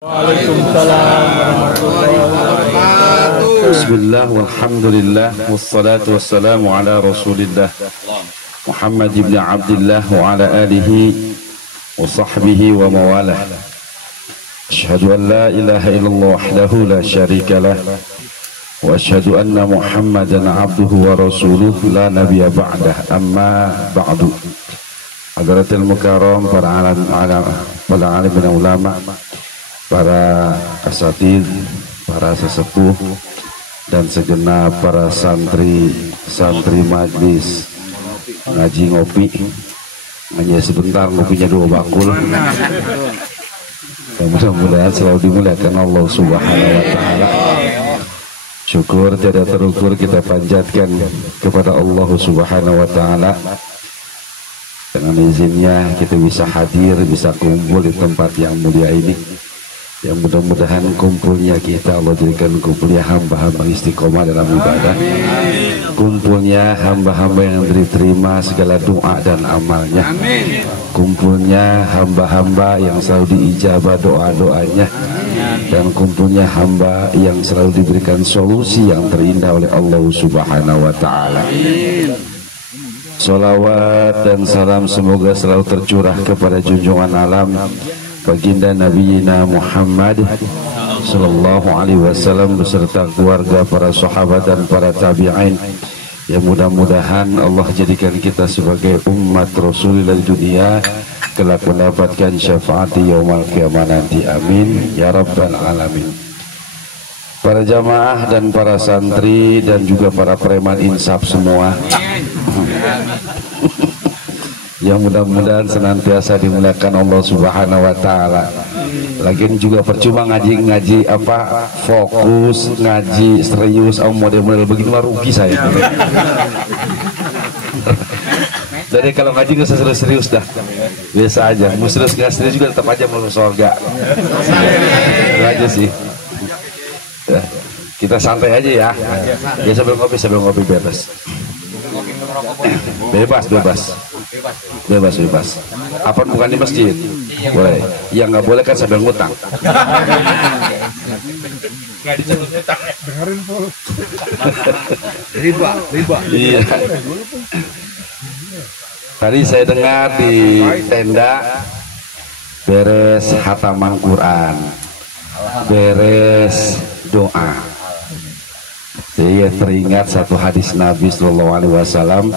Waalaikumsalam warahmatullahi wabarakatuh. Bismillah walhamdulillah wassalatu wassalamu ala rasulillah Muhammad ibn Abdullah wa ala alihi wa sahbihi wa mawalah. Asyhadu an la ilaha illallah wahdahu la syarika lah wa asyhadu anna Muhammadan abduhu wa rasuluh la nabiyya ba'dah, amma ba'du. Hadratil mukarram, para alim dan ulama, para asatidz, para sesepuh, dan segenap para santri majlis ngaji ngopi. Hanya sebentar ngopinya 2 bakul. Mudah-mudahan selalu dimuliakan Allah Subhanahu wa taala. Syukur tiada terukur kita panjatkan kepada Allah Subhanahu wa taala. Dengan izinnya kita bisa hadir, bisa kumpul di tempat yang mulia ini. Yang mudah-mudahan kumpulnya kita Allah jadikan kumpulnya hamba-hamba istiqomah dalam ibadah. Kumpulnya hamba-hamba yang diterima segala doa dan amalnya. Kumpulnya hamba-hamba yang selalu diijabah doa-doanya. Dan kumpulnya hamba yang selalu diberikan solusi yang terindah oleh Allah Subhanahu wa taala. Salawat dan salam semoga selalu tercurah kepada junjungan alam baginda Nabi Muhammad sallallahu alaihi wasallam beserta keluarga, para sahabat dan para tabi'in. Ya mudah-mudahan Allah jadikan kita sebagai umat Rasulullah di dunia kelak mendapatkan syafaat yaumul qiyamah nanti. Amin ya rabbal alamin. Para jamaah dan para santri dan juga para preman insaf semua yang mudah-mudahan senantiasa dimuliakan Allah Subhanahu wa taala. Lagian juga percuma ngaji apa fokus ngaji serius model-model begini mah rugi saya. Jadi kalau ngaji nggak serius dah, biasa aja. Mau serius nggak serius juga tetap aja masuk surga. Itu aja sih. Ya, kita santai aja ya. Ya sebelum ngopi bebas. Bebas. Apa bukan di masjid? Boleh. Yang nggak boleh kan sambil ngutang. Riba. Iya. Tadi saya dengar di tenda beres hataman Quran, beres doa. Saya teringat satu hadis Nabi Sallallahu Alaihi Wasallam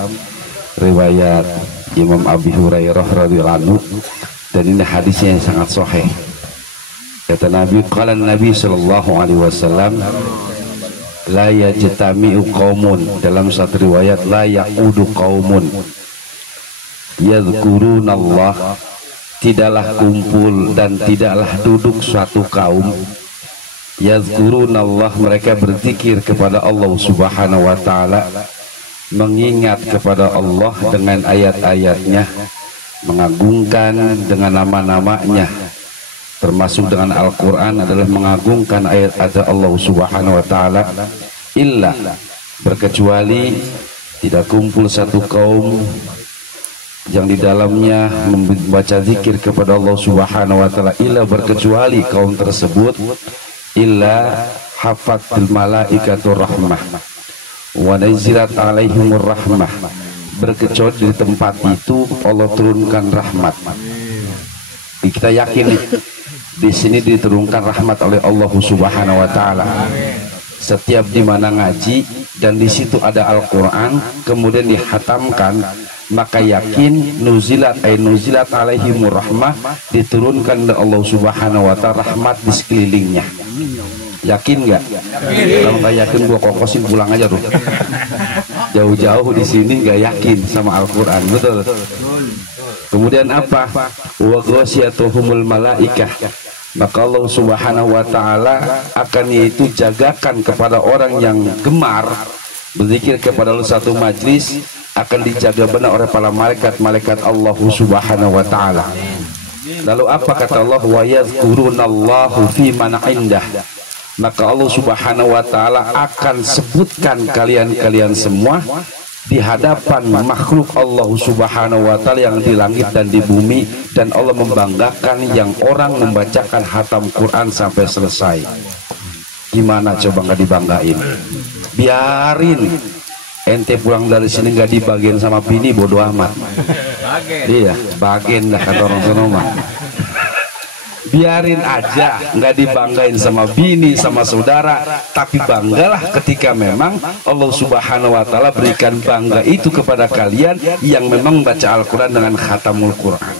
riwayat Imam Abi Hurairah radhiyallahu anhu, dan ini hadisnya yang sangat sahih. Kata Nabi, qala Nabi Sallallahu Alaihi Wasallam, la yajtami'u qaumun, dalam satu riwayat la yaqudu qaumun yadhkurunallah, tidaklah kumpul dan tidaklah duduk suatu kaum, yadhkurunallah, mereka berzikir kepada Allah Subhanahu wa taala, mengingat kepada Allah dengan ayat-ayatnya, mengagungkan dengan nama-namanya, termasuk dengan Al-Quran adalah mengagungkan ayat-ayat Allah Subhanahu wa taala, illa, berkecuali tidak kumpul satu kaum yang di dalamnya membaca zikir kepada Allah Subhanahu wa taala, illa, berkecuali kaum tersebut, illa hafatil malaikatu rahmah wa nazilat alaihimur rahmah, berkecuali di tempat itu Allah turunkan rahmat. Kita yakin di sini diturunkan rahmat oleh Allah Subhanahu wa taala. Setiap di mana ngaji dan di situ ada Al-Qur'an kemudian dihatamkan, maka yakin nuzilat alaihimur rahmah, diturunkan oleh Allah Subhanahu wa taala rahmat di sekelilingnya. Yakin nggak? Kalau nggak yakin gua kokosin pulang aja tuh. Jauh-jauh di sini nggak yakin sama Al-Qur'an, betul? Kemudian apa? Wa ghasyiyatuhumul malaikah, maka Allah Subhanahu wa taala akan yaitu jagakan kepada orang yang gemar berzikir kepada Allah satu majlis, akan dijaga benar oleh para malaikat Allah Subhanahu wa taala. Lalu apa kata Allah? Wa yadhkurunallahu fi man indah, maka Allah Subhanahu wa taala akan sebutkan kalian semua di hadapan makhluk Allah Subhanahu wa taala yang di langit dan di bumi, dan Allah membanggakan yang orang membacakan hatam Quran sampai selesai. Gimana coba nggak dibanggain? Biarin ente pulang dari sini nggak dibagiin sama bini, bodoh amat. Iya, bagian dah kata orang Sonoma. Biarin aja nggak dibanggain sama bini, sama saudara, tapi banggalah ketika memang Allah Subhanahu wa taala berikan bangga itu kepada kalian yang memang baca Al-Quran dengan khatamul Quran.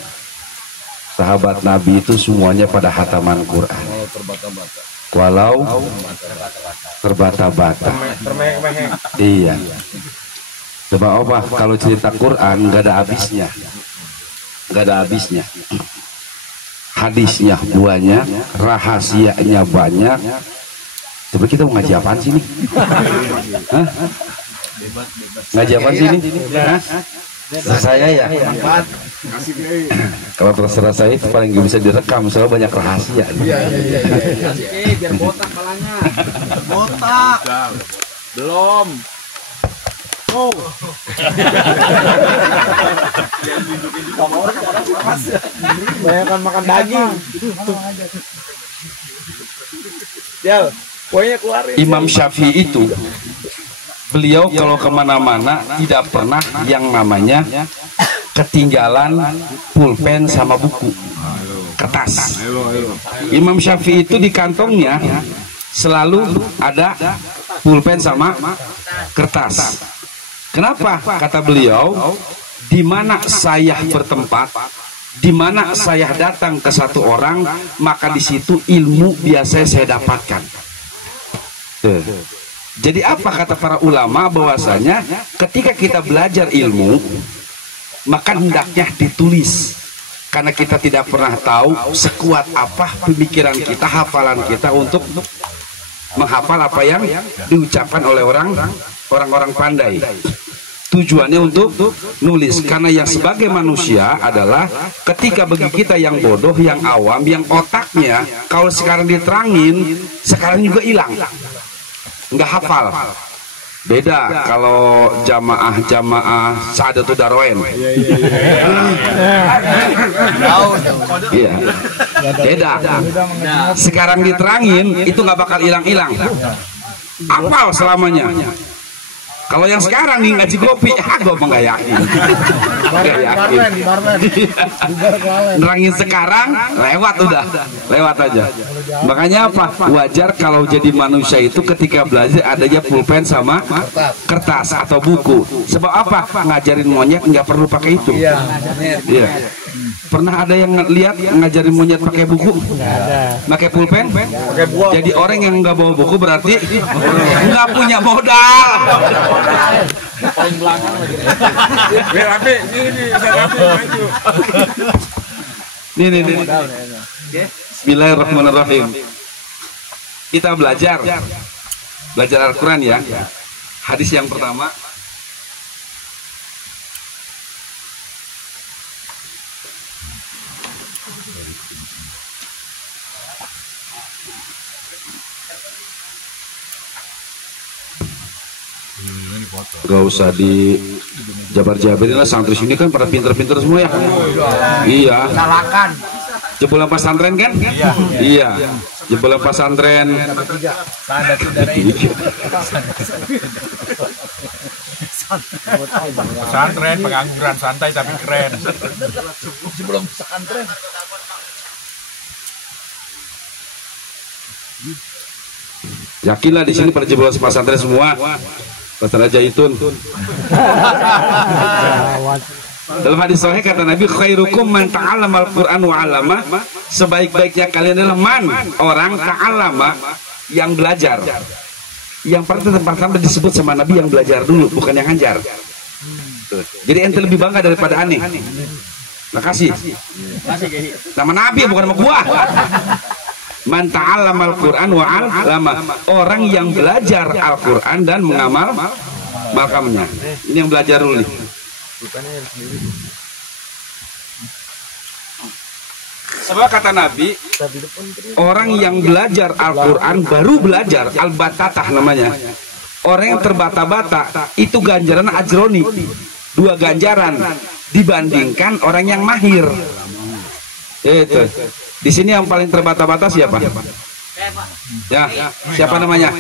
Sahabat Nabi itu semuanya pada khataman Quran, walau terbata-bata. Iya. Coba apa kalau cerita Quran nggak ada habisnya, nggak ada habisnya. Hadisnya banyak, rahasianya banyak. Coba kita mau ngaji apaan sih nih? Hah? Ngaji apaan sih nih? Hah? Saya ya. Kalau terserah saya itu paling gak bisa direkam, soalnya banyak rahasia. Iya. Biar botak palanya. Botak. Belum. Oh. Banyak makan daging. Ya, pokoknya keluarin. Imam Syafi'i itu, beliau kalau kemana-mana tidak pernah yang namanya ketinggalan pulpen sama buku kertas. Imam Syafi'i itu di kantongnya selalu ada pulpen sama kertas. Kenapa? Kata beliau, di mana saya bertempat, di mana saya datang ke satu orang, maka di situ ilmu biasa saya dapatkan. Jadi apa kata para ulama, bahwasanya ketika kita belajar ilmu, maka hendaknya ditulis. Karena kita tidak pernah tahu sekuat apa pemikiran kita, hafalan kita untuk menghafal apa yang diucapkan oleh orang-orang pandai. Tujuannya untuk nulis, karena yang sebagai manusia adalah ketika bagi kita yang bodoh, yang awam, yang otaknya kalau sekarang diterangin, sekarang juga hilang, nggak hafal. Beda kalau jamaah Sa'adatul Darwain. Iya. Beda. Sekarang diterangin itu nggak bakal hilang-hilang. Hafal selamanya. Kalau yang sekarang nih ngaji kopi, gue mah nggak yakin. Nggak yakin. Nerangin sekarang, lewat aja. Makanya apa? Wajar kalau jadi manusia itu ketika belajar adanya pulpen sama kertas atau buku. Sebab apa? Ngajarin monyet nggak perlu pakai itu. Iya. Pernah ada yang lihat ngajarin monyet pakai buku? Pakai pulpen? Jadi orang yang nggak bawa buku berarti nggak punya modal. Paling belakang lagi. Biar rapi, ini. Nih. Bismillahirrahmanirrahim. Kita belajar Al-Quran ya. Hadis yang pertama. Gak usah di jabar-jabarin lah, santri sini kan pada pinter-pinter semua ya. Iya. Jebolan pesantren kan? Iya. Jebolan pesantren. Pesantren pengangguran santai tapi keren. Sebelum pesantren. Yakinlah di sini pada jebolan pesantren semua. Pesantren Zaitun. Dalam hadis sahih kata Nabi, khairukum man ta'allama al-Qur'an wa 'allama. Sebaik-baiknya kalian adalah man, orang ta'allama, yang belajar. Yang pada tempat disebut sama Nabi yang belajar dulu, bukan yang ngajar. Jadi ente lebih bangga daripada aneh. Makasih. Nama Nabi bukan nama gua. Man ta'allama al-Qur'an wa 'allama. Orang yang belajar Al-Qur'an dan mengamalkannya. Ini yang belajar dulu nih. Sebab kata Nabi, orang yang belajar Al-Quran baru belajar, al-batatah namanya. Orang yang terbata-bata itu ganjaran ajroni, 2 ganjaran dibandingkan orang yang mahir. Itu. Di sini yang paling terbata-bata siapa? Ya, siapa namanya?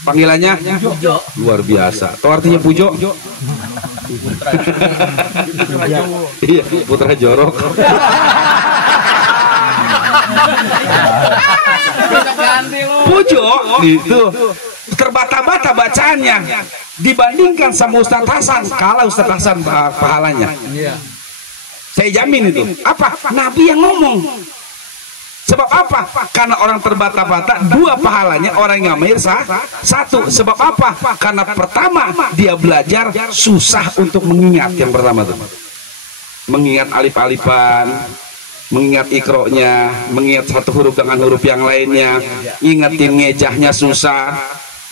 Panggilannya? Luar biasa. Itu artinya Pujo? Iya, Putra Jorok. Pujo itu terbata-bata bacaannya dibandingkan sama Ustadz Hasan. Kalah Ustadz Hasan pahalanya. Saya jamin itu. Apa? Nabi yang ngomong. Sebab apa? Karena orang terbata-bata 2 pahalanya, orang yang mahir 1. Sebab apa? Karena pertama dia belajar susah untuk mengingat. Yang pertama tuh mengingat alif-alifan, mengingat ikronya, mengingat satu huruf dengan huruf yang lainnya, ingetin ngejahnya susah.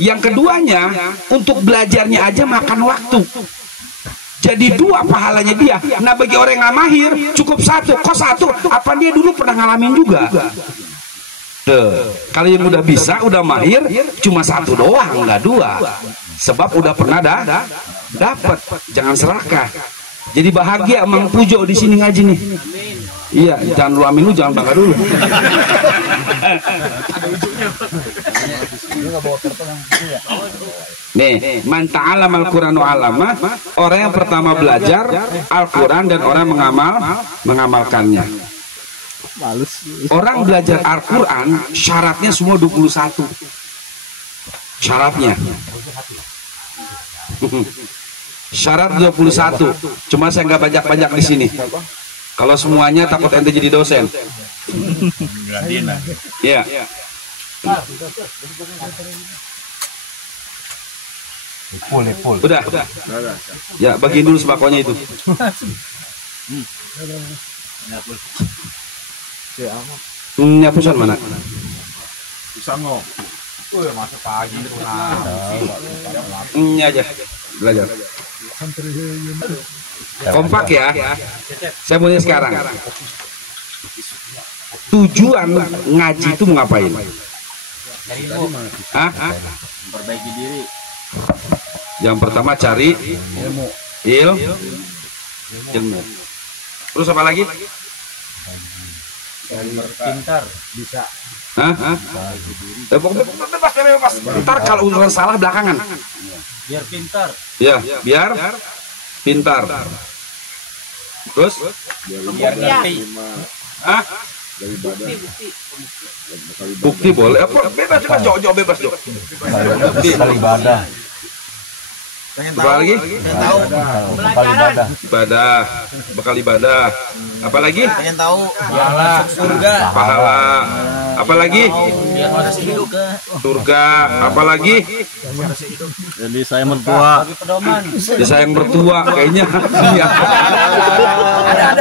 Yang keduanya untuk belajarnya aja makan waktu. Jadi 2 pahalanya dia. Nah bagi orang yang nggak mahir cukup 1. Kok 1? Apa dia dulu pernah ngalamin juga? Kalau yang udah bisa, udah mahir, cuma 1 doang, nggak 2. Sebab udah pernah dapat. Jangan serakah. Jadi bahagia Mang Pujo di sini ngaji nih. Iya, jangan lu amin, lu jangan bangga dulu. Nih, man ta'allama al-Qur'an wa 'allama, orang yang pertama belajar Al-Qur'an dan orang mengamalkannya. Orang belajar Al-Qur'an syaratnya semua 21. Syaratnya. Syarat 21. Cuma saya nggak banyak-banyak di sini. Kalau semuanya takut ente jadi dosen. Iya. Udah. Ya, bagiin dulu sembakonya itu. Nyapusan mana? Bisa ngok. Masuk pagi itu Ini aja belajar. Kompak ya. Saya mulai sekarang. Tujuan ngaji itu mau ngapain? Hah? Perbaiki diri. Yang pertama cari ilmu. Terus apa lagi? Pintar bisa. Hah? Bebas. Ntar kalau urusan salah belakangan. Biar pintar. Ya, biar pintar. Terus? Biar ngerti. Hah? Bukti boleh. Bebas, jauh bebas. Bukti. Ibadah. Apa lagi? Tahu. Ibadah. Bekal ibadah. Apa lagi? Pengen tahu. Pahala. Surga. Pahala. Apa lagi? Biar masih hidup. Surga. Apa lagi? Jadi saya mertua. Pedoman. Disayang mertua kayaknya. Iya. Ada.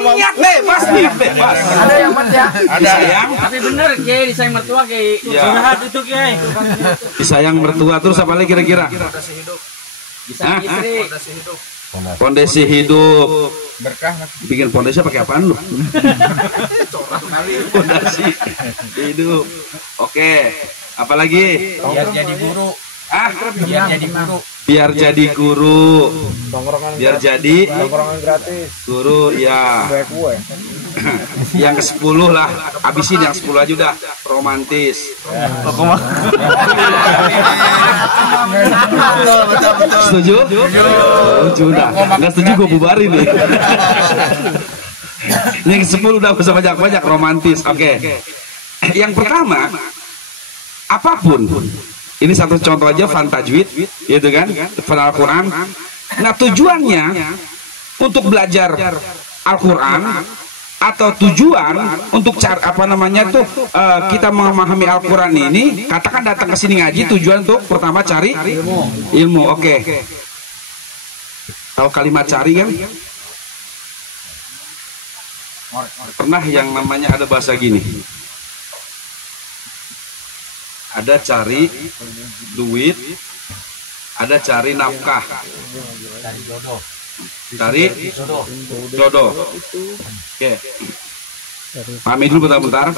Niat bebas. Ada yang mat ya. Disayang. Tapi bener Kiai disayang mertua Kiai. Ya. Curhat itu Kiai. Disayang mertua terus apa lagi kira-kira? Disayang istri. Fondasi hidup. berkah. Bikin fondasi pakai apaan lu? Fondasi hidup. Oke. Apa lagi? Biar jadi guru. Biar jadi guru. Biar jadi guru. Biar jadi guru ya. Yang ke-10 lah. Habisin yang 10 aja udah. Romantis. Setuju? Setuju udah. Enggak setuju gue bubarin nih. Yang ke-10 udah usah banyak-banyak romantis. Oke. Yang pertama, apapun. Ini satu contoh aja fan tajwid, gitu kan? Fan Al-Quran. Nah tujuannya untuk belajar Al-Quran atau tujuan untuk cara apa namanya tuh kita memahami Al-Quran ini, katakan datang ke sini ngaji tujuan untuk pertama cari ilmu. Oke. Tahu kalimat cari kan? Pernah yang namanya ada bahasa gini. Ada cari duit, ada cari nafkah, cari jodoh. Oke, pahami dulu bentar-bentar.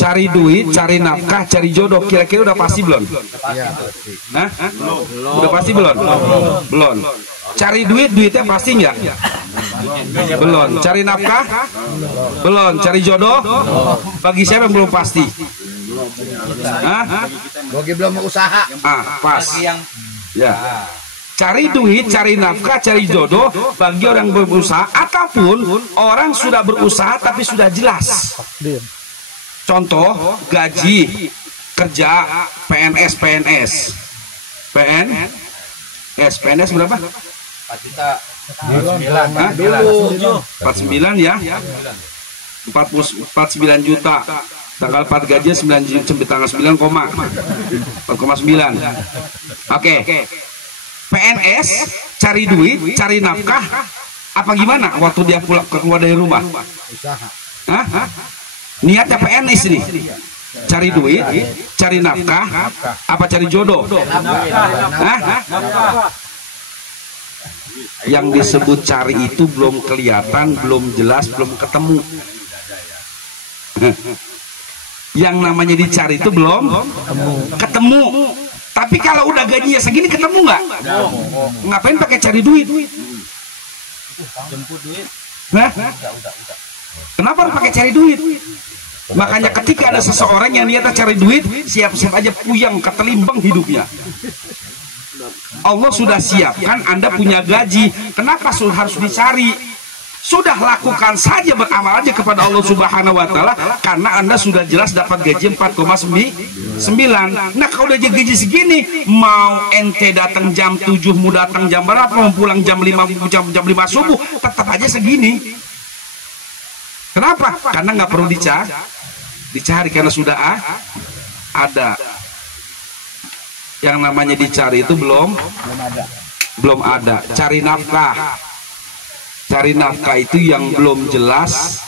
Cari duit, cari nafkah, cari jodoh. Kira-kira udah pasti belum? Hah? Udah pasti belum? Belum. Cari duit, duitnya pasti nggak? Belum. Cari nafkah? Belum. Cari jodoh? Bagi siapa yang belum pasti? Hah? Bagi belum usaha. Pas. Ya. Cari duit, cari nafkah, cari jodoh bagi orang yang berusaha ataupun orang sudah berusaha tapi sudah jelas. Contoh gaji kerja PNS. PNS berapa? 4 juta. 49 ya. 49 juta. Tanggal 4 gaji 9 juta, tanggal 9, 4,9. Oke. PNS cari duit, cari nafkah apa gimana waktu dia pulang keluar dari rumah? Hah? Niatnya PNS nih. Cari duit, cari nafkah, apa cari jodoh? Hah? Yang disebut cari itu belum kelihatan, belum jelas, belum ketemu. Yang namanya dicari itu belum ketemu. Tapi kalau udah gajinya segini ketemu nggak? Ngapain pakai cari duit? Jemput duit. Nah, kenapa harus pakai cari duit? Makanya ketika ada seseorang yang niatnya cari duit, siap-siap aja puyeng ketelimbang hidupnya. Allah sudah siapkan Anda punya gaji. Kenapa harus dicari? Sudah lakukan saja, beramal aja kepada Allah Subhanahu wa Ta'ala, karena Anda sudah jelas dapat gaji 4,9. Nah kalau udah gaji segini, mau ente datang jam 7, mau datang jam berapa, mau pulang jam 5 subuh, tetap aja segini. Kenapa? Karena nggak perlu dicari karena sudah ada. Yang namanya dicari itu belum ada. Cari nafkah. Cari nafkah itu yang belum jelas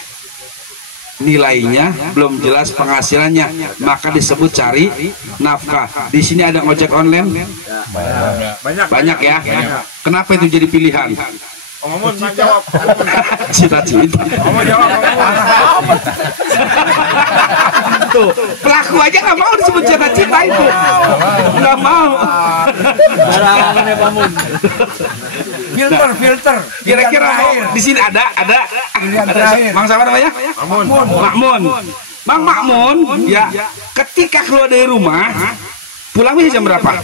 nilainya, belum jelas penghasilannya, maka disebut cari nafkah. Di sini ada ojek online? Banyak ya. Kenapa itu jadi pilihan? Om Amun jawab. Cita-cita. Om jawab. Tuh, pelaku aja nggak mau disebut cita-cita itu, nggak mau. Barangannya Pamun. Filter. Kira-kira di sini ada Bang siapa namanya? Makmun. Bang Makmun, ya, ketika keluar dari rumah, pulang bisa jam berapa?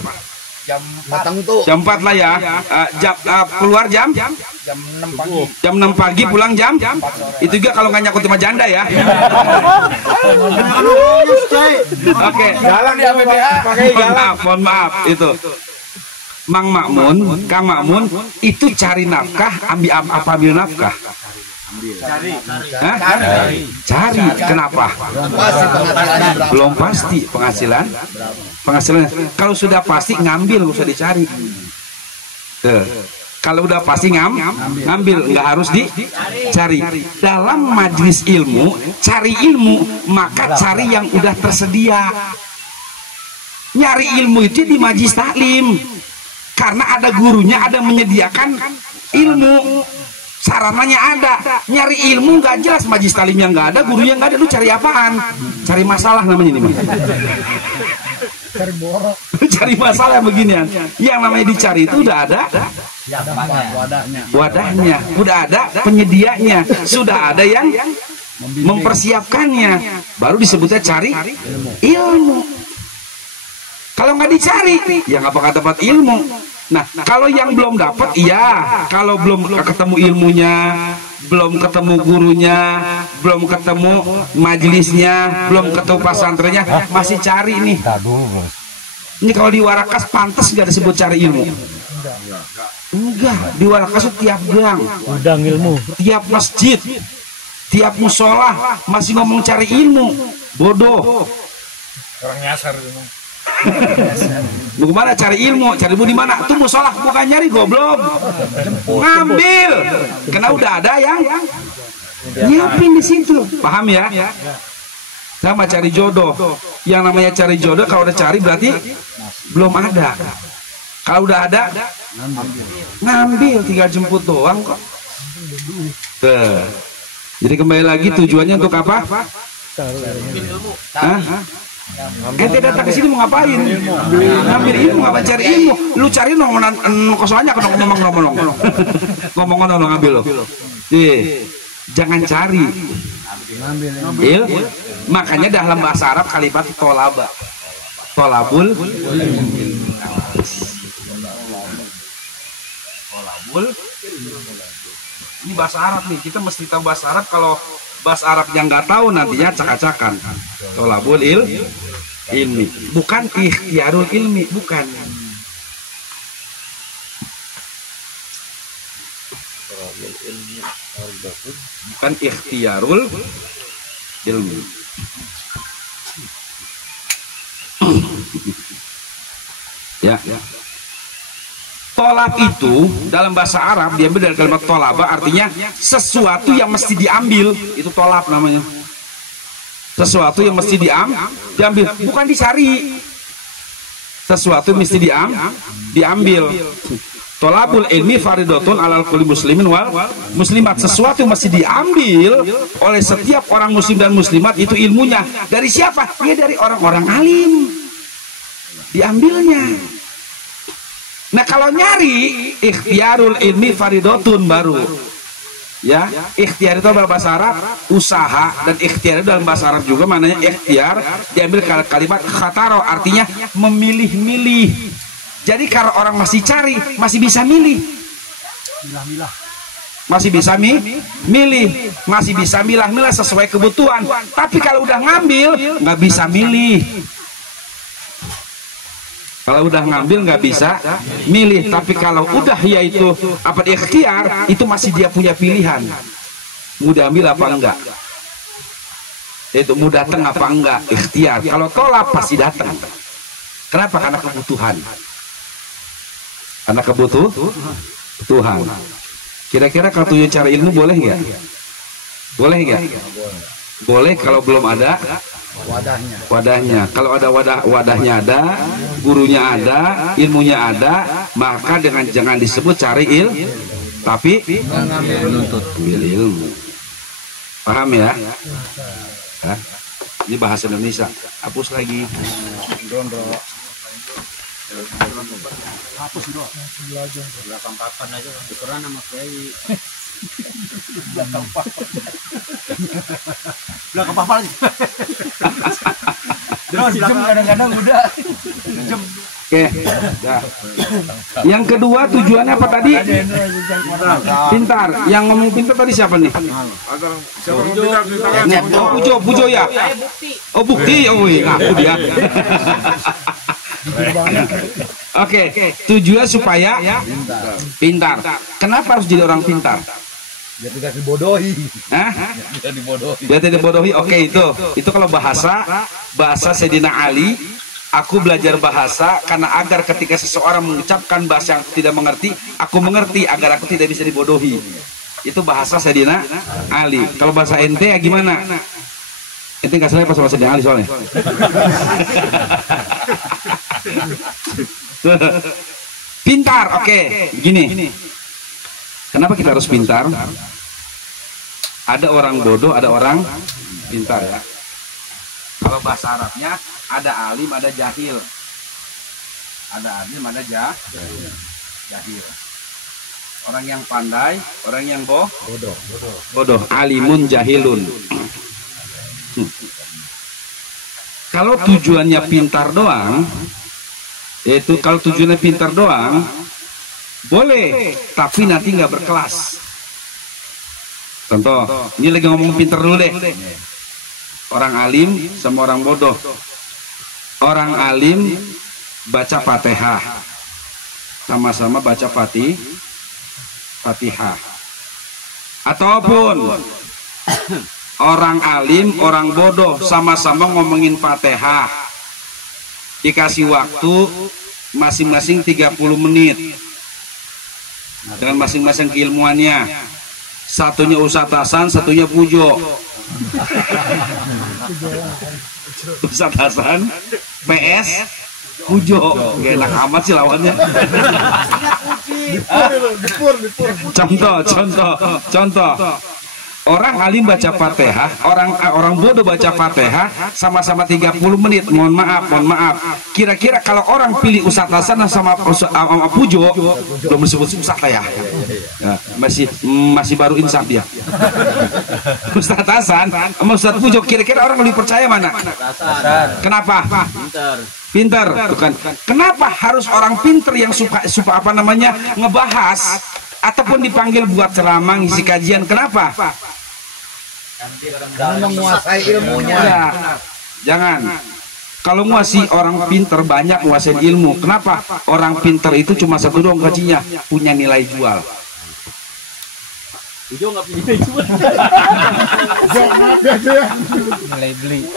Jam 4 lah ya. Keluar jam 6 pagi. jam 6 pagi, pulang jam itu juga kalau nggak nyangkut sama janda ya. Oke. Jalan di APBA. Mohon maaf itu. Mang Makmun, Kang Makmun itu cari nafkah, ambil nafkah. Cari. Kenapa? Belum pasti penghasilannya. Kalau sudah pasti ngambil, nggak usah dicari. Kalau udah pasti ngambil, nggak harus dicari. Dalam majelis ilmu, cari ilmu, maka cari yang udah tersedia. Nyari ilmu itu di majelis taklim, karena ada gurunya, ada menyediakan ilmu, sarananya ada. Nyari ilmu nggak jelas, majelis taklim yang nggak ada, gurunya nggak ada, lu cari apaan? Cari masalah namanya ini. Cari masalah beginian. Yang namanya dicari itu udah ada wadahnya, udah ada penyedianya, sudah ada yang mempersiapkannya, baru disebutnya cari ilmu. Kalau nggak dicari, ya nggak bakal dapat ilmu. Nah, kalau yang belum dapat, iya. Kalau belum ketemu ilmunya, belum ketemu gurunya, belum ketemu majelisnya, belum ketemu pesantrennya, masih cari nih. Ini kalau di Warakas pantas nggak disebut cari ilmu? Enggak, di Warakas itu tiap gang, Udang ilmu. tiap masjid, tiap musola masih ngomong cari ilmu. Bodoh. Orang nyasar itu. Bagaimana cari ilmu? Cari ilmu di mana? Tuh musola, bukan nyari, goblok. Ngambil. Karena udah ada yang nyiapin di situ. Paham ya? Sama cari jodoh. Yang namanya cari jodoh, kalau udah cari berarti belum ada. Kalau udah ada, ngambil, tinggal jemput doang kok. Tuh. Jadi kembali lagi, tujuannya untuk apa? Hah? Ente datang ke sini mau ngapain? Ngambil ilmu, ngapain cari ilmu? Lu cari kosongnya ngomong ngambil lo. Jangan cari. Makanya dalam bahasa Arab kalimat tolaba, tolabul, ini bahasa Arab nih. Kita mesti tahu bahasa Arab. Kalau bahasa Arab yang nggak tahu nantinya cak-cakan. Tolabul ilmi, bukan ikhtiarul ilmi, bukan. Bukan ikhtiarul ilmi. Ya. Tolab itu dalam bahasa Arab diambil dari kalimat tolaba, artinya sesuatu yang mesti diambil, itu tolab namanya. Sesuatu yang mesti diambil, bukan dicari. Sesuatu mesti diambil. Tolabul ilmi faridatun alal kulli muslimin wal muslimat. Sesuatu yang mesti diambil oleh setiap orang muslim dan muslimat, itu ilmunya. Dari siapa? Ya dari orang-orang alim. Diambilnya. Nah, kalau nyari ikhtiarul ilmi faridatun baru. Ya, ikhtiar itu dalam bahasa Arab usaha, dan ikhtiar itu dalam bahasa Arab juga maknanya ikhtiar diambil kalimat khataro, artinya memilih-milih. Jadi kalau orang masih cari, masih bisa milih. Masih bisa milih, masih bisa milah-milah sesuai kebutuhan. Tapi kalau udah ngambil, nggak bisa milih. Kalau udah ngambil nggak bisa milih. Tapi kalau udah yaitu apa ikhtiar, itu masih dia punya pilihan. Mau diambil apa enggak? Itu mau datang apa enggak? Ikhtiar. Kalau tolak pasti datang. Kenapa? Karena kebutuhan. Karena kebutuhan. Kira-kira kalau 7 cara ilmu boleh nggak? Boleh nggak? Boleh kalau belum ada wadahnya. Kalau ada wadahnya ada, gurunya ada, ilmunya ada, maka jangan disebut cari tapi menuntut ilmu. Paham ya? Hah? Ini bahasa Indonesia. Hapus lagi. Hapus dong. Belakang papan aja. Ukuran sama kiai. Belakang papan aja. Kadang-kadang udah. Oke, dah. Yang kedua tujuannya apa tadi? Pintar. Yang ngomong pintar tadi siapa nih? Pujo ya. Oh bukti. Oh iya, aku dia. Oke, tujuan supaya pintar. Kenapa harus jadi orang pintar? Biar tidak dibodohi. Hah? Biar tidak dibodohi. Oke, itu kalau bahasa Sayyidina Ali. Aku belajar bahasa karena agar ketika seseorang mengucapkan bahasa yang tidak mengerti, aku mengerti agar aku tidak bisa dibodohi. Itu bahasa Sayyidina Ali. Kalau bahasa ente ya gimana? Ente nggak salah pas bahasa Sayyidina Ali soalnya. Pintar, oke. Gini. Kenapa kita harus pintar? Ada orang bodoh, ada orang pintar ya. Kalau bahasa Arabnya ada alim, ada jahil. Ada alim, ada jahil. Orang yang pandai, orang yang bodoh. Alimun jahilun. Kalau tujuannya pintar doang, boleh, tapi nanti nggak berkelas. Contoh, ini lagi ngomong pintar dulu deh. Orang alim sama orang bodoh. Orang alim baca Fatihah, sama-sama baca Fatihah. Ataupun orang alim, orang bodoh sama-sama ngomongin Fatihah. Dikasih waktu masing-masing 30 menit. Dengan masing-masing keilmuannya. Satunya Ustadz Hasan, satunya Pujo. Ustadz Hasan, PS, Pujo. Gak enak amat sih lawannya. Contoh. Orang alim baca Fatihah, orang bodoh baca Fatihah, sama-sama 30 menit. Mohon maaf. Kira-kira kalau orang pilih Ustadz Hasan sama Pujo, belum disebut Ustadz ya. Masih baru insaf dia. Ustadz Hasan sama Ustadz Pujo, kira-kira orang lebih percaya mana? Kenapa? Pintar. Bukan. Kenapa harus orang pintar yang suka ngebahas ataupun dipanggil buat ceramah, ngisi kajian? Kenapa? Karena menguasai ilmunya. Ya, jangan. Kalau nguasai orang pintar banyak nguasain ilmu. Kenapa? Orang pintar itu cuma satu doang gajinya, punya nilai jual. Nggak punya nilai jual. Nilai beli.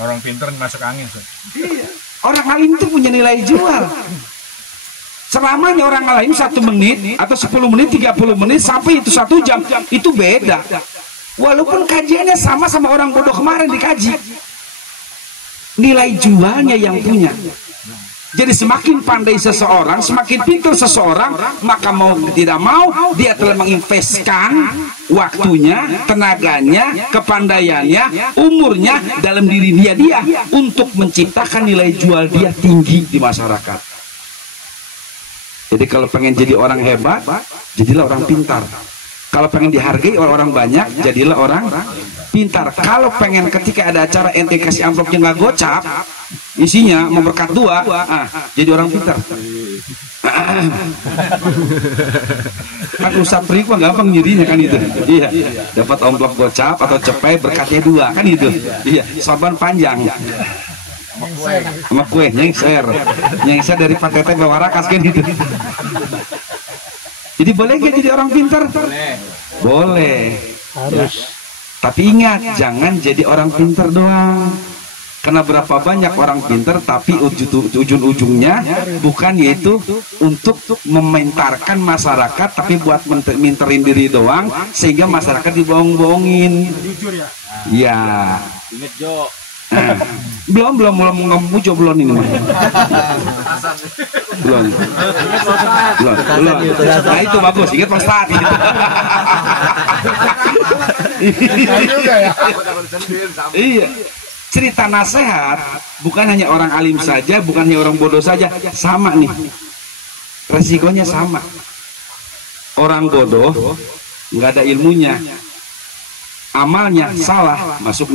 Orang pintar masuk angin. Orang alim itu punya nilai jual. Ceramahnya orang lain 1 menit atau 10 menit, 30 menit sampai itu 1 jam, itu beda. Walaupun kajiannya sama orang bodoh kemarin dikaji, nilai jualnya yang punya. Jadi semakin pandai seseorang, semakin pintar seseorang, maka mau tidak mau dia telah menginvestkan waktunya, tenaganya, kepandaiannya, umurnya dalam diri dia untuk menciptakan nilai jual dia tinggi di masyarakat. Jadi kalau pengen jadi orang hebat, jadilah orang pintar. Kalau pengen dihargai oleh orang banyak, jadilah orang pintar. Kalau pengen ketika ada acara ente kasih amplopnya nggak gocap, isinya mau berkat 2, jadi orang pintar. Kan Ustadz Prik gampang nyirinya kan itu. Iya, dapat amplop gocap atau cepet berkatnya 2 kan itu. Iya, sorban panjang. Sama kue nyengser dari Pak Teteh bawa rakas kan gitu. Jadi boleh nggak jadi orang pintar? Boleh. Harus. Tapi ingat, jangan jadi orang pintar doang. Karena berapa banyak orang pintar tapi ujung-ujungnya bukan, yaitu untuk mementarkan masyarakat, tapi buat minterin diri doang sehingga masyarakat dibohong-bohongin. Jujur ya. Ya. Ingat Jo. Belum ngemujo belum ini mah. Belum. Nah itu bagus, ingat Pak Ustadz. Iya. Cerita nasihat bukan hanya orang alim saja, bukan hanya orang bodoh saja, sama nih. Resikonya sama. Orang bodoh nggak ada ilmunya, amalnya salah, masuk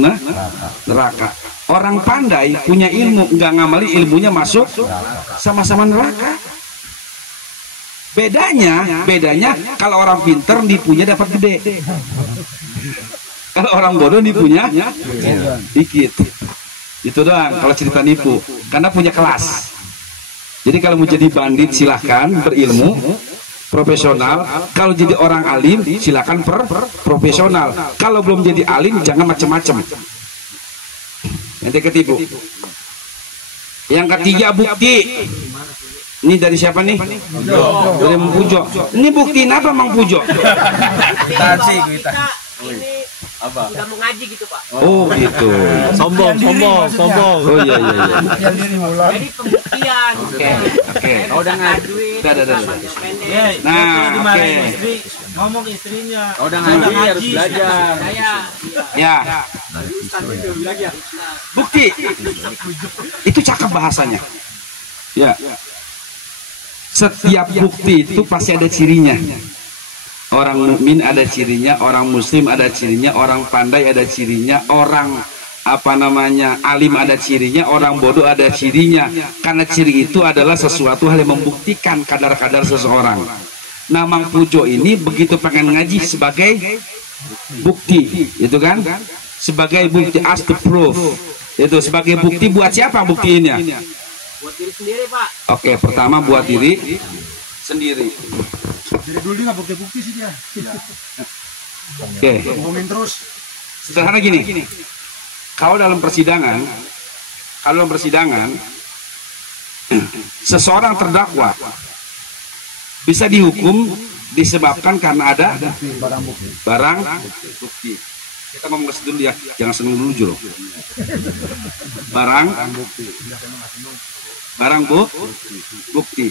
neraka. Orang pandai punya ilmu, nggak ngamali ilmunya, masuk sama-sama neraka. Bedanya kalau orang pinter nipunya dapat gede, kalau orang bodoh nipunya dikit. Itu doang kalau cerita nipu, karena punya kelas. Jadi kalau mau jadi bandit silahkan berilmu profesional, kalau jadi orang alim silakan profesional. Kalau belum jadi alim jangan macam-macam, nanti ketipu. Yang ketiga bukti. Ini dari siapa nih? Dari Mang Pujo. Ini buktiin apa Mang Pujo? Kita Ini apa? Udah mau ngaji gitu Pak. Oh gitu. Sombong. Oh iya. Jadi pembuktian. Oke. Udah ngaji. Udah. Nah, oke. Ngomong istrinya. Udah ngaji harus belajar. Saya Ya. Bukti. Itu cakep bahasanya. Ya. Setiap bukti itu pasti ada cirinya. Orang mukmin ada cirinya, orang muslim ada cirinya, orang pandai ada cirinya, orang alim ada cirinya, orang bodoh ada cirinya. Karena ciri itu adalah sesuatu hal yang membuktikan kadar-kadar seseorang. Nah, Mang Pujo ini begitu pengen ngaji sebagai bukti, itu kan? Sebagai bukti, as the proof. Itu sebagai bukti buat siapa buktinya? buat diri sendiri Pak. Oke, pertama buat diri sendiri. Jadi dulu dia nggak bukti-bukti sih dia. Oke. Ngomongin terus. Sederhana gini. Kalau dalam persidangan, seseorang terdakwa bisa dihukum disebabkan karena ada barang bukti. Kita ngomong dulu ya, jangan seneng dulu juru. Barang bukti.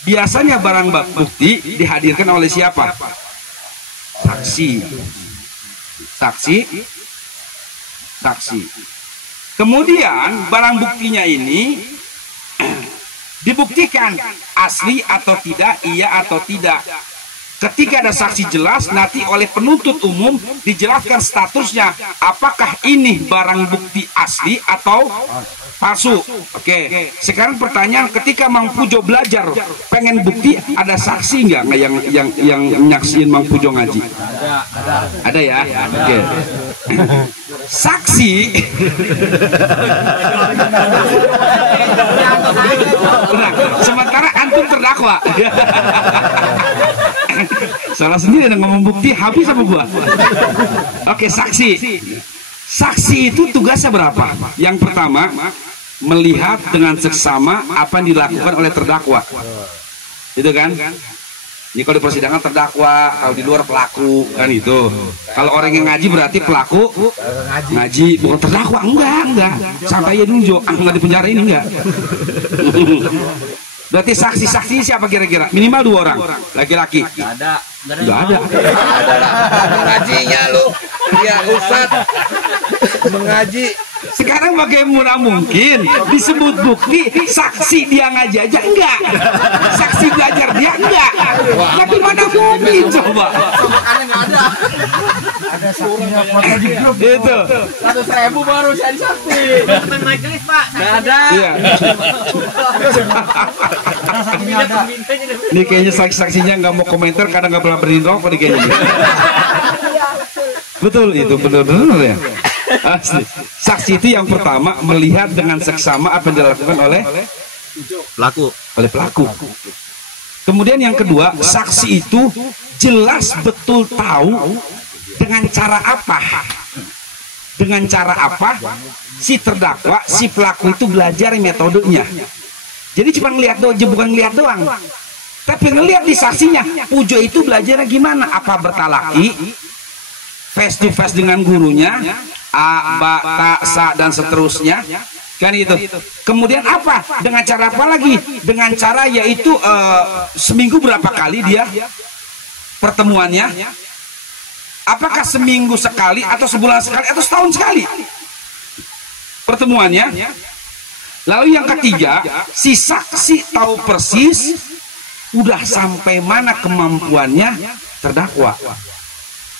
Biasanya barang bukti dihadirkan oleh siapa? Saksi. Kemudian barang buktinya ini dibuktikan asli atau tidak, iya atau tidak. Ketika ada saksi jelas, nanti oleh penuntut umum dijelaskan statusnya, apakah ini barang bukti asli atau palsu. Oke. Sekarang pertanyaan, ketika Mang Pujo belajar pengen bukti, ada saksi nggak yang nyaksiin Mang Pujo ngaji? Ada ya. Oke. Saksi. Nah, sementara antum terdakwa. Salah sendiri ada ngomong bukti, habis sama gua. Oke, saksi. Saksi itu tugasnya berapa? Yang pertama, melihat dengan seksama apa yang dilakukan oleh terdakwa. Itu kan? Ini kalau di persidangan terdakwa, kalau di luar pelaku, kan itu. Kalau orang yang ngaji berarti pelaku ngaji, bukan terdakwa. Enggak. Santai aja dulu, enggak di penjara ini enggak. Berarti saksi-saksinya siapa kira-kira? Minimal 2 orang, laki-laki. Enggak ada. Mengajinya lu. Ya Ustaz mengaji. Sekarang bagaimana mungkin disebut bukti saksi dia ngaji aja enggak? Saksi belajar dia enggak? Bagaimana mungkin coba? Ada saksinya foto di grup. Itu. 100.000 baru jadi saksi. Teman majelis Pak. Enggak ada. Iya. Saksinya ada. Ini kayaknya saksi-saksinya nggak mau komentar karena nggak pernah berdiri rokok nih kayaknya. Betul itu, benar-benar ya. Asli. Saksi itu yang pertama melihat dengan seksama apa yang dilakukan oleh pelaku. Kemudian yang kedua, saksi itu jelas betul tahu dengan cara apa Dengan cara apa? Si terdakwa, si pelaku itu belajar metodenya. Jadi cuma ngeliat doang, bukan ngeliat doang, tapi ngeliat di saksinya. Pujo itu belajarnya gimana? Apa bertalaki, face to face dengan gurunya, A, Ba, Ta, Sa, dan seterusnya, kan itu. Kemudian apa? Dengan cara apa lagi? Dengan cara yaitu seminggu berapa kali dia pertemuannya? Apakah seminggu sekali atau sebulan sekali atau setahun sekali pertemuannya? Lalu yang ketiga, si saksi tahu persis udah sampai mana kemampuannya terdakwa,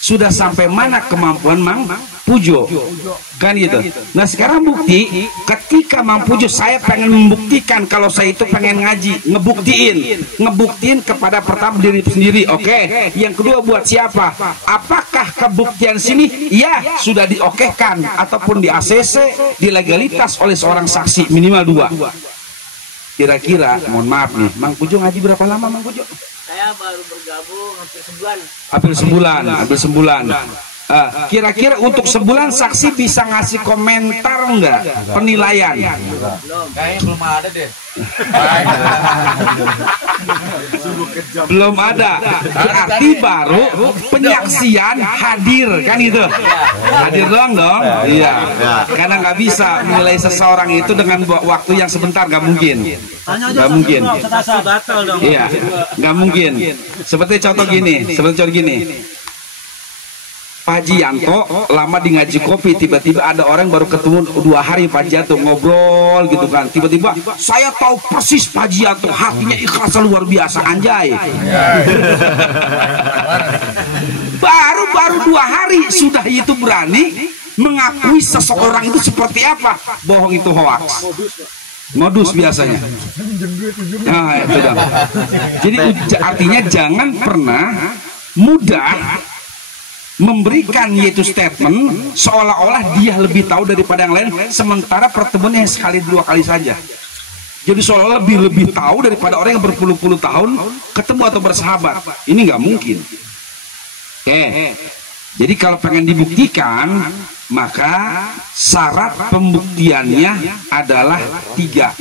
sudah sampai mana kemampuan Mang Pujo, kan gitu. Nah sekarang bukti, ketika Mang Pujo saya pengen membuktikan kalau saya itu pengen ngaji, ngebuktiin kepada pertama diri sendiri, oke. Yang kedua buat siapa? Apakah kebuktian sini ya sudah diokehkan ataupun di ACC, di legalitas oleh seorang saksi minimal 2. Kira-kira, mohon maaf nih, Mang Pujo ngaji berapa lama Mang Pujo? Saya baru bergabung hampir sebulan. Hampir sebulan. Kira-kira untuk sebulan saksi bisa ngasih komentar enggak? Penilaian? Kayaknya belum ada deh. Belum ada. Berarti baru penyaksian hadir, kan itu? Hadir doang dong. Iya. Karena nggak bisa menilai seseorang itu dengan waktu yang sebentar, nggak mungkin. Nggak mungkin. Iya, nggak mungkin. Seperti contoh gini. Pak Haji Yanto lama di ngaji kopi, tiba-tiba ada orang baru ketemu 2 hari Pak Haji Yanto ngobrol gitu kan, tiba-tiba saya tahu persis Pak Haji Yanto hatinya ikhlas luar biasa, anjay. baru 2 hari sudah itu berani mengakui seseorang itu seperti apa. Bohong itu hoax, modus biasanya. Nah, itu dong. Jadi artinya jangan pernah mudah memberikan yaitu statement seolah-olah dia lebih tahu daripada yang lain, sementara pertemuannya sekali 2 kali saja. Jadi seolah-olah lebih tahu daripada orang yang berpuluh-puluh tahun ketemu atau bersahabat. Ini nggak mungkin. Oke. Jadi kalau pengen dibuktikan, maka syarat pembuktiannya adalah 3.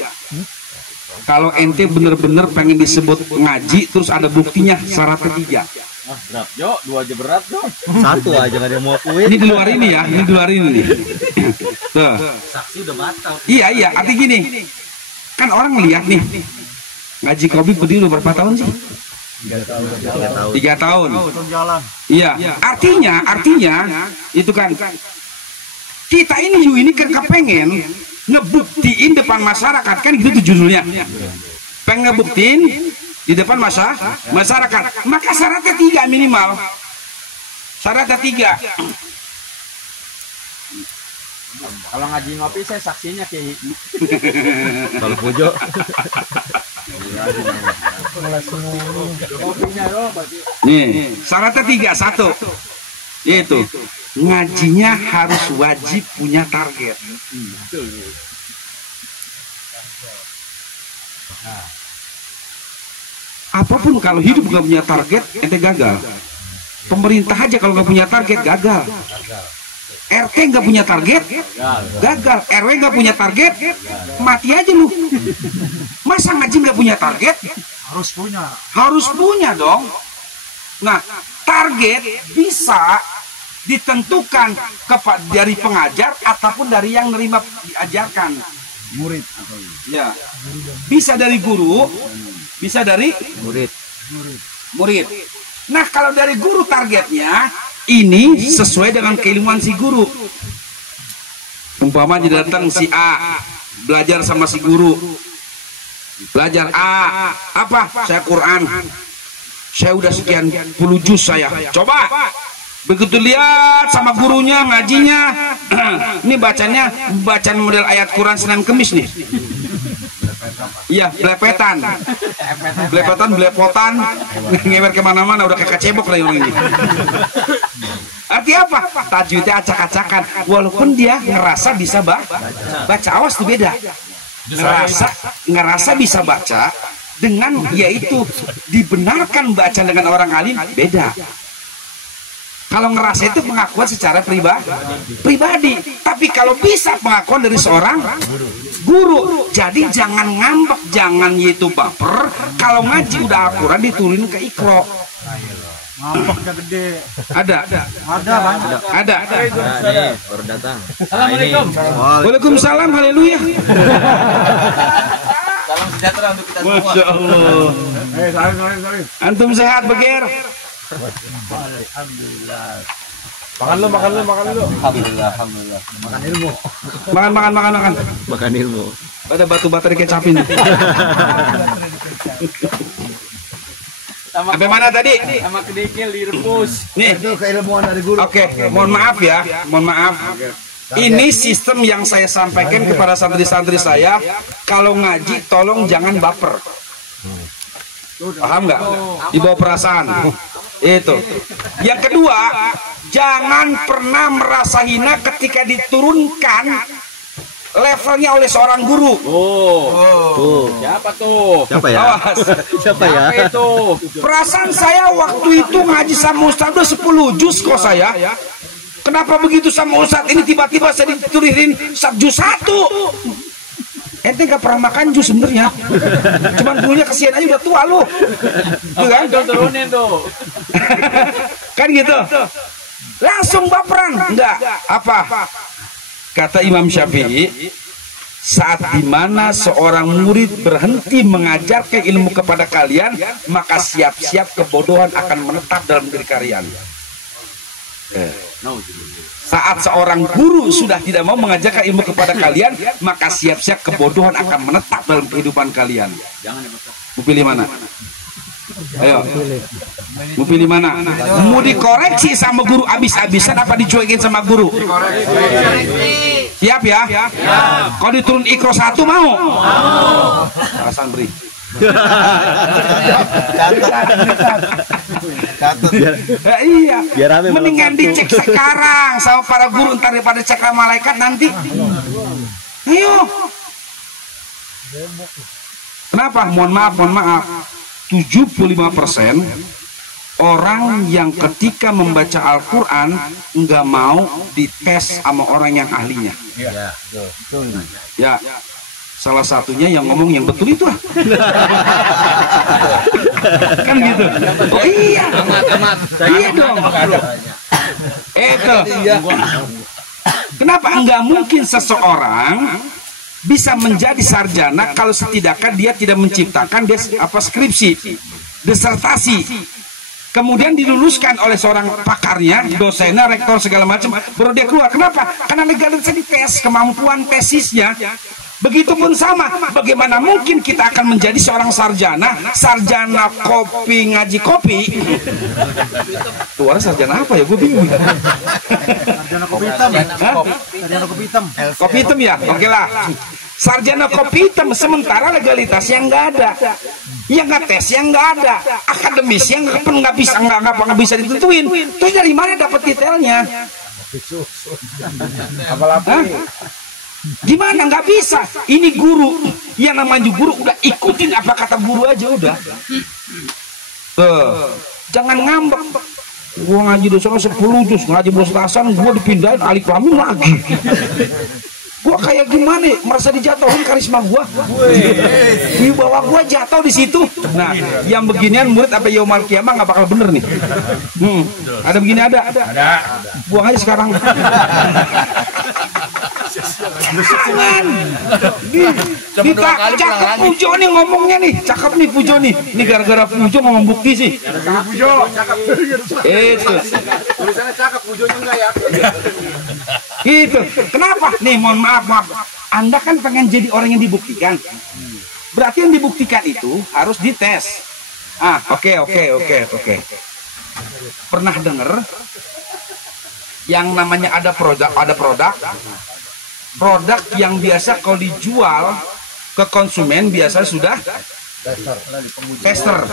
Kalau ente bener-bener pengen disebut ngaji terus ada buktinya, syaratnya 3. Berat Jo, 2 aja berat Jo. 1 aja nggak ada mau akuin. Ini di luar ini ya, ini di luar ini nih. Tuh. Saksi udah batal. Iya, arti gini. Kan orang melihat nih, ngaji kopi berdiri berapa tahun sih? 3 tahun. Iya, artinya itu kan kita ini kan kepengen ngebuktiin depan masyarakat, kan gitu tuh judulnya. Pengen ngebuktiin di depan masyarakat. Maka syaratnya 3 minimal. Syaratnya 3. Kalau ngaji ngopi saya saksinya kayak Kalau Pujo. Nih, syaratnya 3. 1, yaitu ngajinya harus wajib punya target. Apapun kalau hidup nggak punya target, ente gagal. Pemerintah aja kalau nggak punya target gagal. RT nggak punya target, gagal. RW nggak punya target, mati aja lu. Masa ngaji nggak punya target? Harus punya dong. Nah, target bisa ditentukan dari pengajar ataupun dari yang nerima diajarkan. Murid. Ya, bisa dari guru, bisa dari murid. Nah, kalau dari guru targetnya ini sesuai dengan keilmuan si guru. Umpamanya datang si A belajar sama si guru, belajar A apa? Saya Quran, saya udah sekian puluh juz saya. Coba begitu lihat sama gurunya ngajinya, ini bacaan model ayat Quran Senin Kemis nih. Iya, belepotan, ngewer kemana-mana, udah kayak kecebok lah orang ini. Artinya apa? Tajwidnya acak-acakan, walaupun dia ngerasa bisa baca, awas tuh beda. Ngerasa bisa baca dengan yaitu dibenarkan baca dengan orang alim beda. Kalau ngerasa itu pengakuan secara pribadi. Tapi kalau bisa pengakuan dari seorang guru. Jadi jangan ngambek, jangan itu baper. Kalau ngaji udah Al-Quran diturunin ke Iqra. Ngambeknya gede. Ada banyak. Ada. Nih, baru datang. Assalamualaikum. Waalaikumsalam, haleluya. Salam sejahtera untuk kita semua. Masya Allah. Salim. Antum sehat, Beger? Makan lu. Alhamdulillah. Makan. Makan ilmu. Ada batu-bata dikecapin. Sampai mana tadi? Sama kedekil direbus. Nih. Itu keilmuan dari guru. Oke, mohon maaf ya. Ini sistem yang saya sampaikan kepada santri-santri saya. Kalau ngaji, tolong jangan baper. Paham nggak? Dibawa perasaan. Itu. Yang kedua, jangan pernah merasa hina ketika diturunkan levelnya oleh seorang guru. Siapa tuh? Siapa ya? Awas. Siapa ya? Itu. Perasaan saya waktu itu ngaji sama Ustaz udah 10 juz kok saya. Kenapa begitu sama Ustaz ini tiba-tiba saya diturunin juz 1? Ente gak pernah makan jus sebenarnya. Cuman dulunya kesian aja udah tua lu. Tuh kan? Turunin tuh. Kan gitu. Langsung baperan. Enggak. Apa? Kata Imam Syafi'i, saat dimana seorang murid berhenti mengajarkan ilmu kepada kalian, maka siap-siap kebodohan akan menetap dalam diri kalian. Saat seorang guru sudah tidak mau mengajarkan ilmu kepada kalian, maka siap-siap kebodohan akan menetap dalam kehidupan kalian. Mau pilih mana? Ayo. Mau pilih mana? Mau dikoreksi sama guru abis-abisan apa dicuekin sama guru? Siap ya? Kalau diturun Iqra 1 mau? Hasan beri. Iya. Biar rame Mendingan dicek sekarang sama para guru ntar daripada cek sama malaikat nanti. Ayo. Kenapa? Mohon maaf. 75% orang yang ketika membaca Al-Quran nggak mau dites sama orang yang ahlinya. Ya. Salah satunya yang ngomong yang betul itu kan gitu. Oh iya. Iya dong. Itu. Kenapa enggak mungkin seseorang bisa menjadi sarjana kalau setidaknya dia tidak menciptakan skripsi, disertasi, kemudian diluluskan oleh seorang pakarnya, dosennya, rektor segala macam, baru dia keluar. Kenapa? Karena legalitas dites, kemampuan tesisnya. Begitupun sama, bagaimana mungkin kita akan menjadi seorang sarjana kopi, ngaji kopi. Tuh sarjana apa ya, gue bingung. Sarjana kopi hitam. Sarjana kopi hitam. Kopi hitam ya, oke lah. Sarjana kopi hitam, sementara legalitas yang nggak ada, yang nggak tes yang nggak ada, akademis yang nggak bisa ditentuin. Terus dari mana dapat detailnya? Gimana nggak bisa? Ini guru, yang namanya guru udah ikutin apa kata guru aja udah. Jangan ngambek. Gua ngaji dosa 10 juz, ngaji bostasan, gua dipindahin alif lam mim lagi. Gua kayak gimana? Merasa dijatuhin karisma gua. Wibawa gua jatuh di situ. Nah, yang beginian murid apa yaumul kiamah nggak bakal bener nih. Ada begini ada. Buang aja sekarang. Kita cakep Pujo nih ngomongnya nih, cakep nih Pujo nih. Ini gara-gara Pujo ngomong bukti sih. Pujo, cakep. Itu. Tulisannya cakep, Pujonya enggak ya? Gitu. Kenapa? Nih mohon maaf. Anda kan pengen jadi orang yang dibuktikan. Berarti yang dibuktikan itu harus dites. Oke. Pernah dengar yang namanya ada produk yang biasa kalau dijual ke konsumen biasa sudah tester.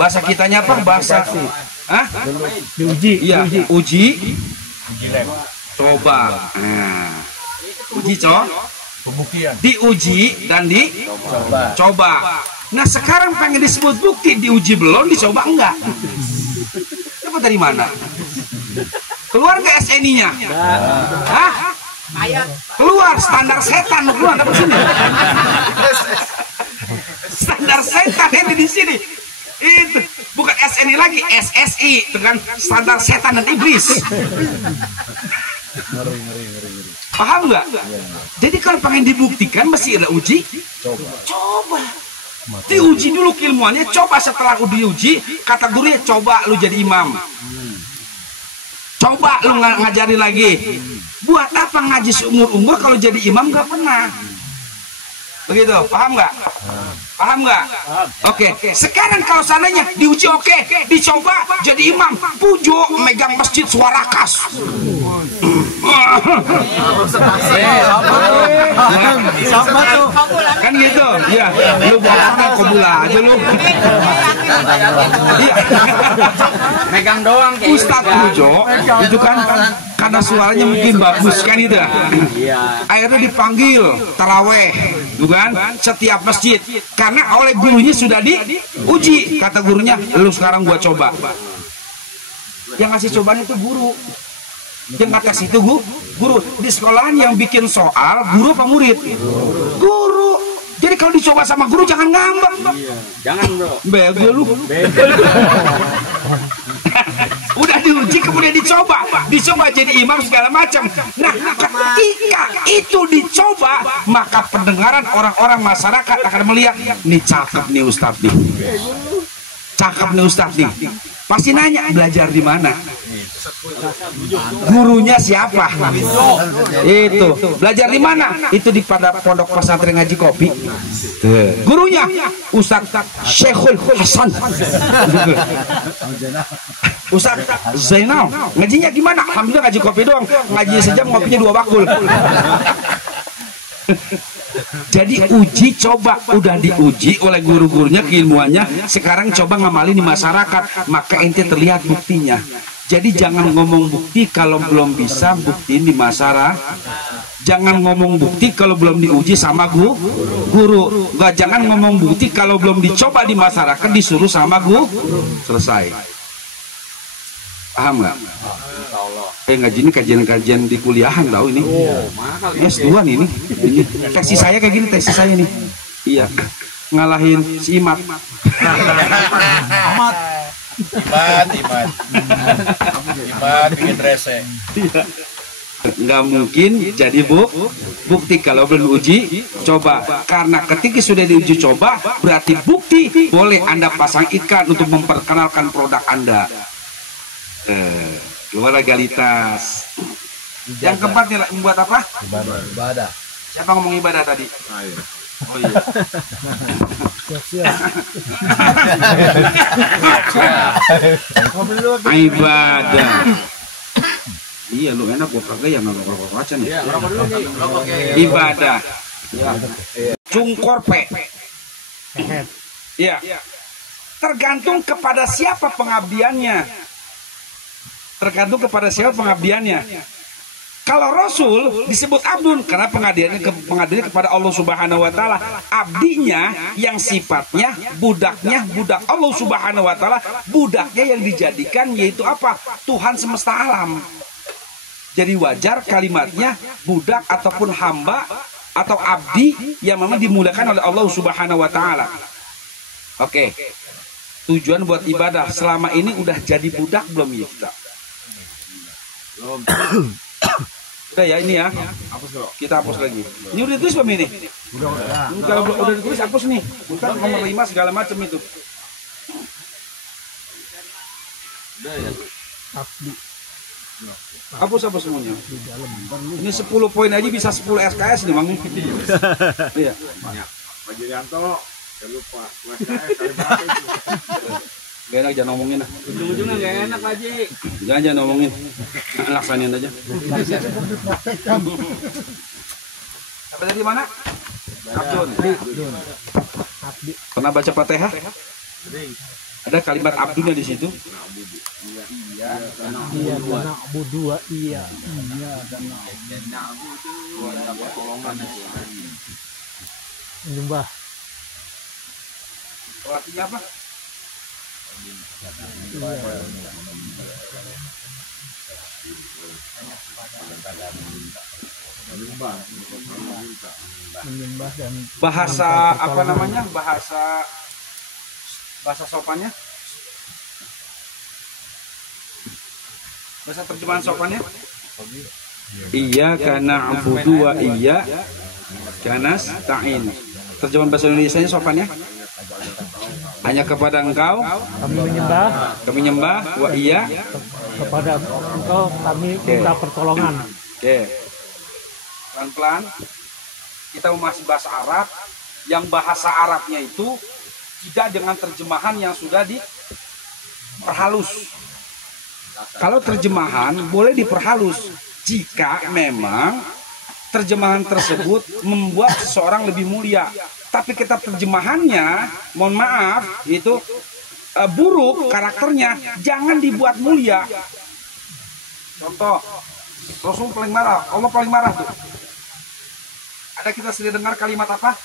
Bahasa kitanya apa? Bahasa diuji. Iya, uji. Coba. Uji pembuktian. Diuji dan dicoba. Nah, sekarang pengen disebut bukti, diuji belum, dicoba enggak. Dapat dari mana? Keluar ke SNI-nya? Hah? Keluar standar setan lu keluar dapat sini. Standar setan ini di sini. Itu bukan SNI lagi, SSI, itu kan standar setan dan iblis. Paham nggak? Jadi kalau pengen dibuktikan mesti ada uji. Coba. Diuji dulu keilmuannya. Coba setelah diuji, kata gurunya coba lu jadi imam. Coba lu ngajarin lagi. Buat apa ngaji seumur-umur kalau jadi imam nggak pernah? Begitu, paham nggak? Paham nggak? Oke. Sekarang kalau seandainya diuji oke, dicoba jadi imam, pujo megang masjid suara khas. Kan gitu, ya. Lu bawa sana kobula aja lu. Megang doang kayak Ustadz Pujo itu kan karena suaranya mungkin bagus kan itu ya. Akhirnya dipanggil taraweh, bukan setiap masjid karena oleh gurunya sudah diuji. Kata gurunya, lu sekarang gua coba. Yang ngasih cobaan itu guru. Yang atas itu guru. Di sekolahan yang bikin soal guru apa murid? Guru. Jadi kalau dicoba sama guru jangan ngambek. Jangan bro. Bego lu. Udah diuji kemudian dicoba jadi imam segala macam. Nah, ketika itu dicoba, maka pendengaran orang-orang masyarakat akan melihat, nih cakep nih Ustadz nih. Cakep nih Ustadz nih. Pasti nanya belajar di mana? Gurunya siapa? Itu belajar di mana? Itu di pada pondok pesantren Ngaji Kopi. Gurunya Ustadz Syekhul Hasan. Ustadz Zainal. Ngajinya gimana? Alhamdulillah Ngaji Kopi doang. Ngajinya sejam, ngopinya 2 bakul. Jadi uji coba, udah diuji oleh guru-gurunya keilmuannya, sekarang coba ngamalin di masyarakat, maka ente terlihat buktinya. Jadi jangan ngomong bukti kalau belum bisa buktiin di masyarakat. Jangan ngomong bukti kalau belum diuji sama guru. Enggak, jangan ngomong bukti kalau belum dicoba di masyarakat, disuruh sama guru. Selesai. Paham nggak? Ngaji ini kajian-kajian di kuliahan tahu ini. S2 nih ini. Tesis saya kayak gini, tesis saya nih. Iya. Ngalahin si Imat. Imat bikin rese. Nggak mungkin jadi bukti kalau belum uji coba. Karena ketika sudah diuji coba berarti bukti. Boleh Anda pasang iklan untuk memperkenalkan produk Anda. Keluar legalitas. Yang keempat nih membuat apa? Ibadah. Siapa ngomong ibadah tadi? Oh iya. Ibadah. Iya lu enak gua kagak yang ngerokok aja nih. Ibadah. Cungkorpe. Iya. Tergantung kepada siapa pengabdiannya. Tergantung kepada siapa pengabdiannya. Kalau Rasul disebut abdun karena pengabdiannya kepada Allah Subhanahu wa taala. Abdinya yang sifatnya budaknya budak Allah Subhanahu wa taala, budaknya yang dijadikan yaitu apa? Tuhan semesta alam. Jadi wajar kalimatnya budak ataupun hamba atau abdi yang memang dimuliakan oleh Allah Subhanahu wa taala. Oke. Tujuan buat ibadah selama ini udah jadi budak belum ya kita? Udah ya ini ya. Kita hapus lagi. Ini udah ditulis belum ini? Kalau udah ditulis hapus nih. Bukan nomor 5 segala macam itu. Hapus semuanya. Ini 10 poin aja bisa 10 SKS nih Bang. Iya. Pak Jirianto, jangan lupa. Gak enak jangan ngomongin lah. Ujung-ujungnya gak enak Haji. Jangan ngomongin. Laksanin aja. Apa tadi mana? Abdun. Pernah baca Fatihah? Ada kalimat abdunnya di situ. Iya, dana budua iya. Iya, dana. Menyembah. Artinya apa? Menyembah dan Bahasa apa namanya? Bahasa sopannya? Bahasa terjemahan sopannya? Iya karena abudu wa iya karena ta'in. Terjemahan bahasa Indonesianya sopannya? Hanya kepada engkau kami menyembah wa iya kepada engkau kami minta pertolongan. Oke. Pelan-pelan kita memahami bahasa Arab, yang bahasa Arabnya itu tidak dengan terjemahan yang sudah diperhalus. Kalau terjemahan boleh diperhalus jika memang terjemahan tersebut membuat seseorang lebih mulia. Tapi kitab terjemahannya, mohon maaf, itu buruk karakternya, jangan dibuat mulia. Contoh, Rasul paling marah, Allah paling marah tuh. Ada kita sudah dengar kalimat apa?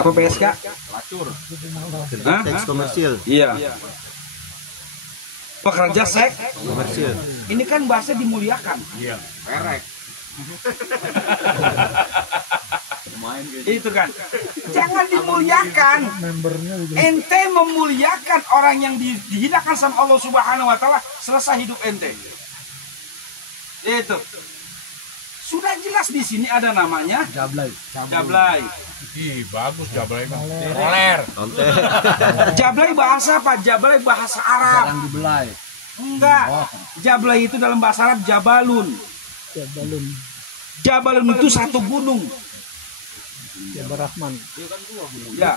Apa PSK? Lacur. Hah? Seks komersil. Iya. Pekerja seks Komersil. ini kan bahasa dimuliakan. Perek. Itu kan. Jangan dimuliakan. Ente memuliakan orang yang dihinakan sama Allah Subhanahu wa taala, selesai hidup ente. Itu. Sudah jelas di sini ada namanya Jablay. Ih, bagus Jablay mah. Roler. Jablay bahasa apa? Jablay bahasa Arab. Jarang dibelai. Enggak. Jablay itu dalam bahasa Arab Jabalun. Jabalun itu satu gunung. Jabal Rahman. Ya.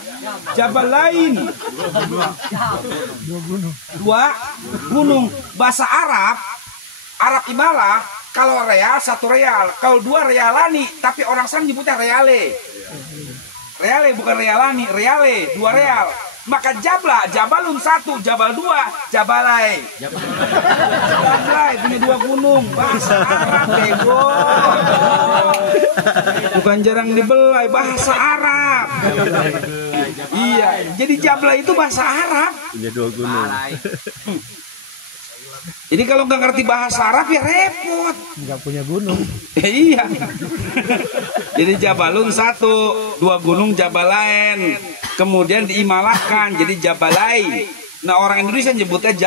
Jabal lain. Dua gunung. Bahasa Arab Imalah, kalau real satu real, kalau dua realani, tapi orang sana nyebutnya reale. Reale bukan realani, reale, dua real. Maka jabla, jabalun satu, jabal dua, jabalai. Jabalai punya dua gunung, bahasa Arab bego. Bukan jarang dibelai, bahasa Arab. Iya, jadi jabla itu bahasa Arab. Punya dua gunung. Jadi kalau nggak ngerti bahasa Arab ya repot. Nggak punya gunung. Iya. Jadi jabalun satu, dua gunung jabalain. Kemudian diimalahkan jadi jabalai. Nah orang Indonesia nyebutnya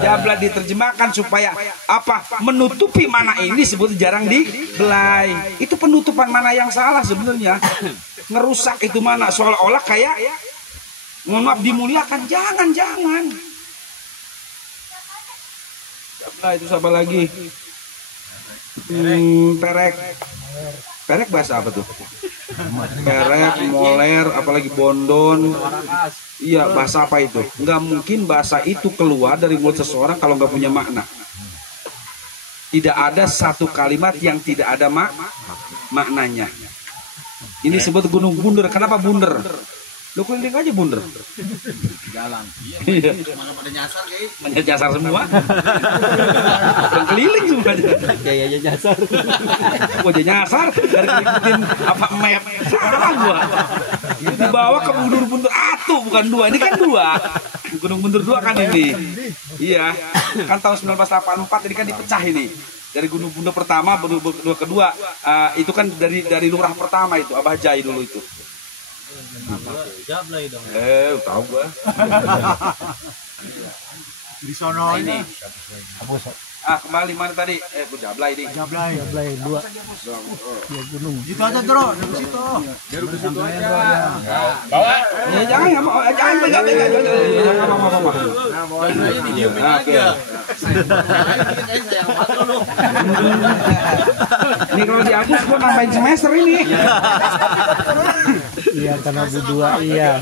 jabla diterjemahkan supaya apa? Menutupi mana ini disebut jarang dibelai. Itu penutupan mana yang salah sebenarnya. Ngerusak itu mana seolah-olah kayak mohon maaf dimuliakan. Jangan. Nah, itu siapa lagi? Perek bahasa apa tuh? Perek, moler, apalagi bondon. Iya, bahasa apa itu? Nggak mungkin bahasa itu keluar dari mulut seseorang kalau nggak punya makna. Tidak ada satu kalimat yang tidak ada maknanya. Ini disebut gunung bunder. Kenapa bunder? Lu keliling aja bunder. Jalan. Iya. Mana pada nyasar kayak. Banyak nyasar semua. Bukan keliling semuanya. Kayaknya nyasar. Gua jadi nyasar dari ngikutin apa map. Salah gua. Dibawa ke bundur-bundur atuh bukan dua. Ini kan dua. Gunung Bundur 2 kan ini. Iya. Kan tahun 1984 ini kan dipecah ini. Dari Gunung Bundur pertama, Bundur kedua. Itu kan dari lurah pertama itu, Abah Jai dulu itu. Jablay dong. Tahu gua. Di sono ini. Kembali mana tadi? Gua Jablay nih. Jablay 2. Ya gunung. Situ aja, Bro. Dari situ. Dari situ aja. Bawa. Ya jangan pegang. Nah, mau aja didiemin aja. Saya dulu. Ini kalau di Agus gua nambahin semester ini. Iya, karena Bu2 iya.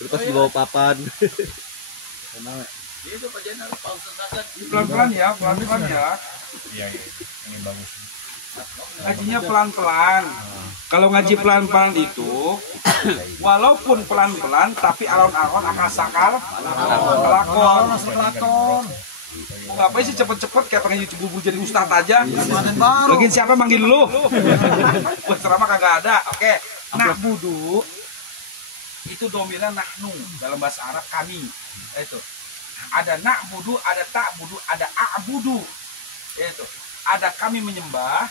Terus di bawah papan. Pelan-pelan ya. Iya, ini bagus. Ngajinya pelan-pelan. Kalau ngaji pelan-pelan itu, walaupun pelan-pelan, tapi alon-alon akan sakal, lakon. Ngapain sih cepet-cepet kayak pengen bubur jadi ustadz aja? Lagi siapa manggil dulu? Buat ceramah kagak ada. Oke. Na'budu itu dominan nahnu dalam bahasa Arab kami. Itu. Ada na'budu, ada ta'budu, ada a'budu. Itu. Ada kami menyembah,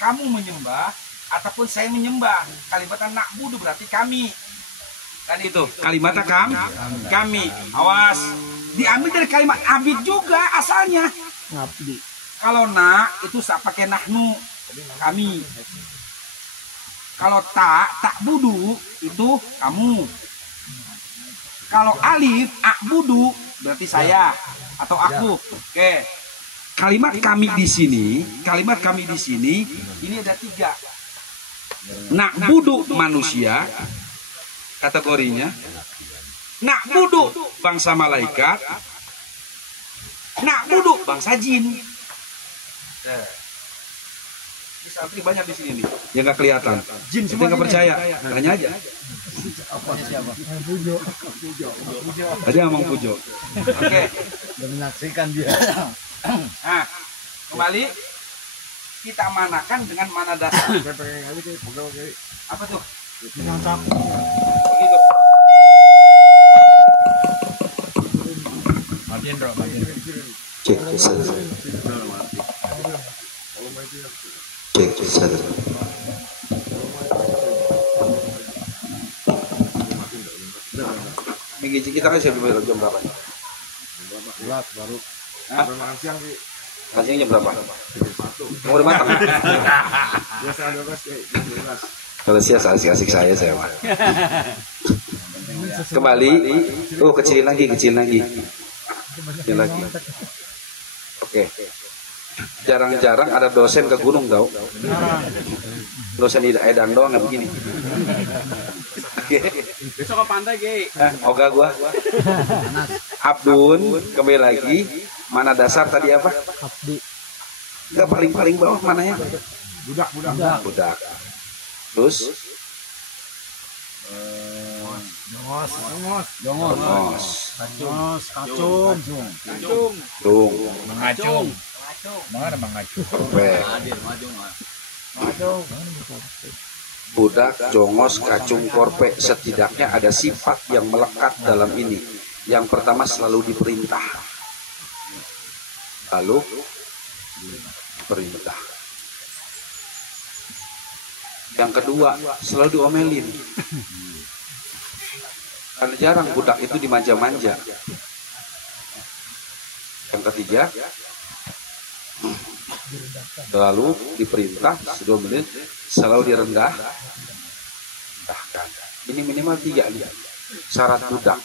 kamu menyembah, ataupun saya menyembah. Kalimatnya na'budu berarti kami. Kan itu kalimatnya kami. Awas, diambil dari kalimat abid juga asalnya. Kalau na itu pakai nahnu, kami. Kalau tak budu itu kamu. Kalau alif akbudu berarti saya atau aku. Oke. Kalimat kami di sini ini ada 3. Na'budu manusia kategorinya, na'budu bangsa malaikat, na'budu bangsa jin. Ini santri banyak di sini nih, yang nggak kelihatan. Jin semua nggak percaya, tanya aja. Tadi ngomong Pujo. Oke. Menyaksikan dia. Nah, kembali kita manakan dengan mana dasar. Apa tuh? Begitu. Cek sadar. Minggu kita kan siapa jam berapa? Baru. Mancing jam berapa? Mau udah matang? Biasa 12. Kalau sias asik-asik saya mah. Kembali, kecilin lagi. Oke. Jarang-jarang ada dosen ke gunung tau. Dosen di Edan doang nggak begini. Besok ke pantai, Ge. Oga gua. Abdun, kembali lagi. Mana dasar tadi apa? Abdi. Enggak paling bawah mananya? Budak. Terus? Jongos. Kacung. Budak, jongos, kacung, korpe. Setidaknya ada sifat yang melekat dalam ini. Yang pertama selalu diperintah. Lalu perintah. Yang kedua selalu diomelin. Karena jarang budak itu dimanja-manja. Yang ketiga lalu diperintah diomelin, selalu direndah. Ini minimal 3 nih syarat budak.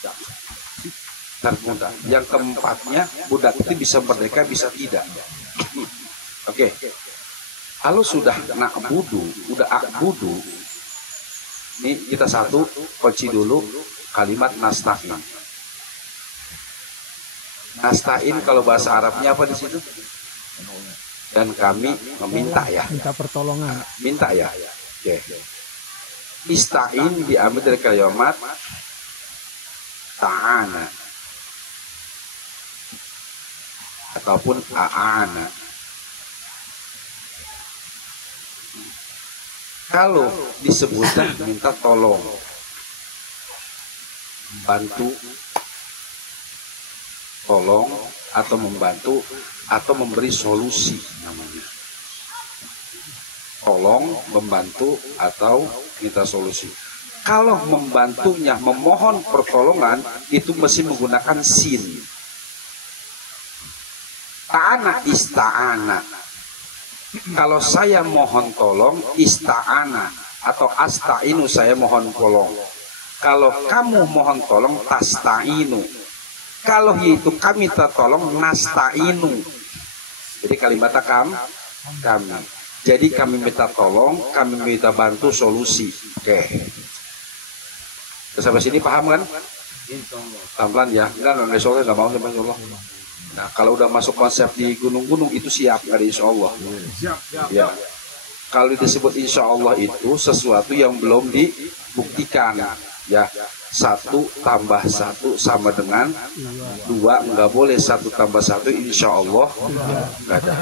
Yang keempatnya budak itu bisa merdeka bisa tidak. Oke. Kalau sudah na'budu, udah akbudu, ini kita satu kunci dulu kalimat nasta'in. Nasta'in kalau bahasa Arabnya apa di situ? Dan kami meminta ya. Minta pertolongan. Minta ya. Oke. Ista'in diambil dari kalimat ta'ana ataupun a'ana. Kalau disebutkan minta tolong, bantu, tolong atau membantu atau memberi solusi namanya. Tolong, membantu atau minta solusi. Kalau membantunya, memohon pertolongan itu mesti menggunakan sin. Ta'ana ista'ana. Kalau saya mohon tolong, ista'ana atau asta'inu, saya mohon tolong. Kalau kamu mohon tolong, tasta'inu. Kalau itu kami tertolong, nasta'inu. Jadi kalimatnya kami. Jadi kami minta tolong, kami minta bantu solusi. Oke. Sampai sini paham kan? Pelan-pelan ya. Enggak soalnya nggak mau sama Allah. Nah, kalau udah masuk konsep di gunung-gunung itu siap, ada insya Allah. Ya. Kalau disebut insya Allah itu sesuatu yang belum dibuktikan. Ya, 1 tambah 1 sama dengan 2. Enggak boleh 1 tambah 1 insya Allah enggak ada.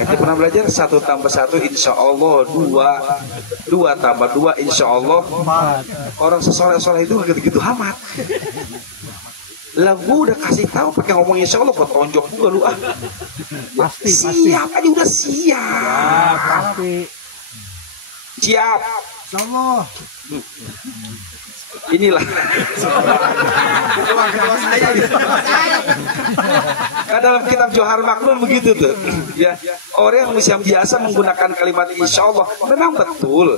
Kita pernah belajar 1 tambah 1 insya Allah 2. 2 tambah 2 insya Allah. Orang sesoleh-soleh itu gitu-gitu amat. Lah gue udah kasih tahu pakai ngomong insya Allah, kok tonjok juga lu ah. Pasti. Siap aja, udah siap. Pasti. Siap. Insyaallah. Inilah dalam kitab Johar Maklum begitu tuh ya, orang yang biasa menggunakan kalimat insya Allah memang betul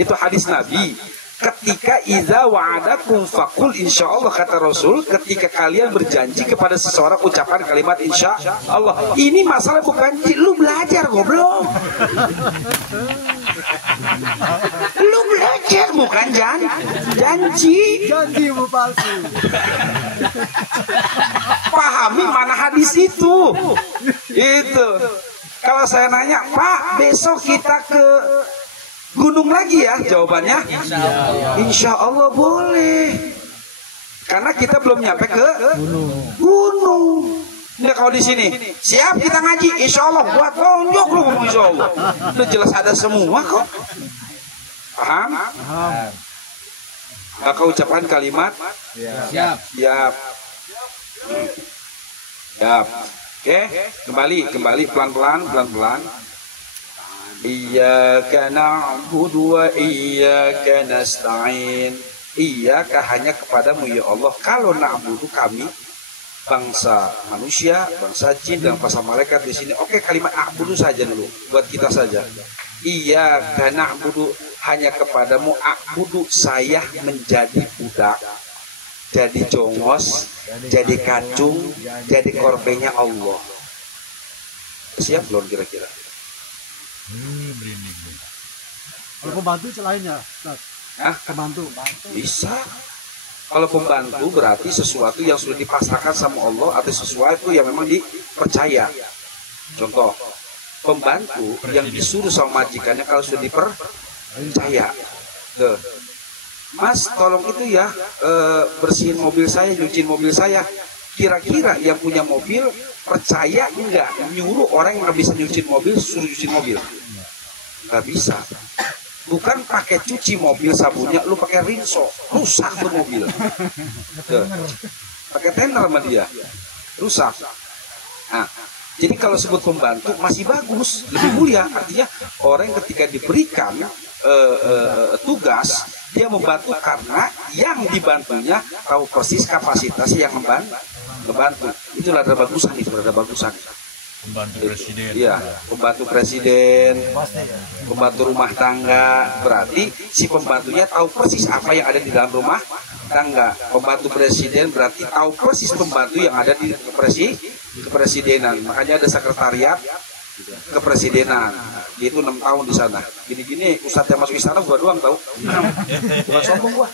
itu hadis Nabi. Ketika idza wa'adakum faqul insya Allah, kata Rasul, ketika kalian berjanji kepada seseorang ucapan kalimat insya Allah. Ini masalah bukan lu belajar goblok. Lu belajar bukan janji. Janji bu palsu. Pahami mana hadis itu. Itu. Kalau saya nanya, Pak, besok kita ke gunung lagi ya? Jawabannya insya Allah boleh. Karena kita belum nyampe ke gunung. Nah, kalau di sini siap kita ngaji, insya Allah buat tonjok lu ngomong insya Allah. Udah jelas ada semua kok. Paham? Maka ucapan kalimat siap. Oke, kembali pelan-pelan. Iyyaka na'budu wa iyyaka nasta'in. Iyyaka hanya kepadamu ya Allah. Kalau na'budu kami bangsa manusia, bangsa jin dan bangsa malaikat di sini. Oke, kalimat a'budu saja dulu buat kita saja. Iyyaka na'budu, hanya kepadamu a'budu, saya menjadi budak, jadi jongos, jadi kacung, jadi korbannya Allah. Siap belum kira-kira? Kalau pembantu selainnya, pembantu. Bisa. Kalau pembantu berarti sesuatu yang sudah dipasrahkan sama Allah atau sesuatu yang memang dipercaya. Contoh, pembantu yang disuruh sama majikannya kalau sudah dipercaya. Mas, tolong itu ya, bersihin mobil saya, nyuciin mobil saya. Kira-kira yang punya mobil percaya enggak nyuruh orang yang nggak bisa nyuciin mobil suruh nyuciin mobil? Nggak bisa. Bukan pakai cuci mobil sabunnya, lu pakai rinso, rusak tuh mobil. Pakai tender sama dia, rusak. Nah, jadi kalau sebut pembantu masih bagus, lebih mulia. Artinya orang ketika diberikan tugas, dia membantu karena yang dibantunya tahu persis kapasitas yang ngebantu. Itulah ada bagusan itu, ada bagusan. Pembantu presiden. Iya, pembantu presiden, pembantu rumah tangga. Berarti si pembantunya tahu persis apa yang ada di dalam rumah tangga. Pembantu presiden berarti tahu persis pembantu yang ada di kepresidenan. Makanya ada sekretariat kepresidenan. Itu 6 tahun di sana. Gini-gini ustadz yang masuk istana gua doang tahu. Bukan sombong gua.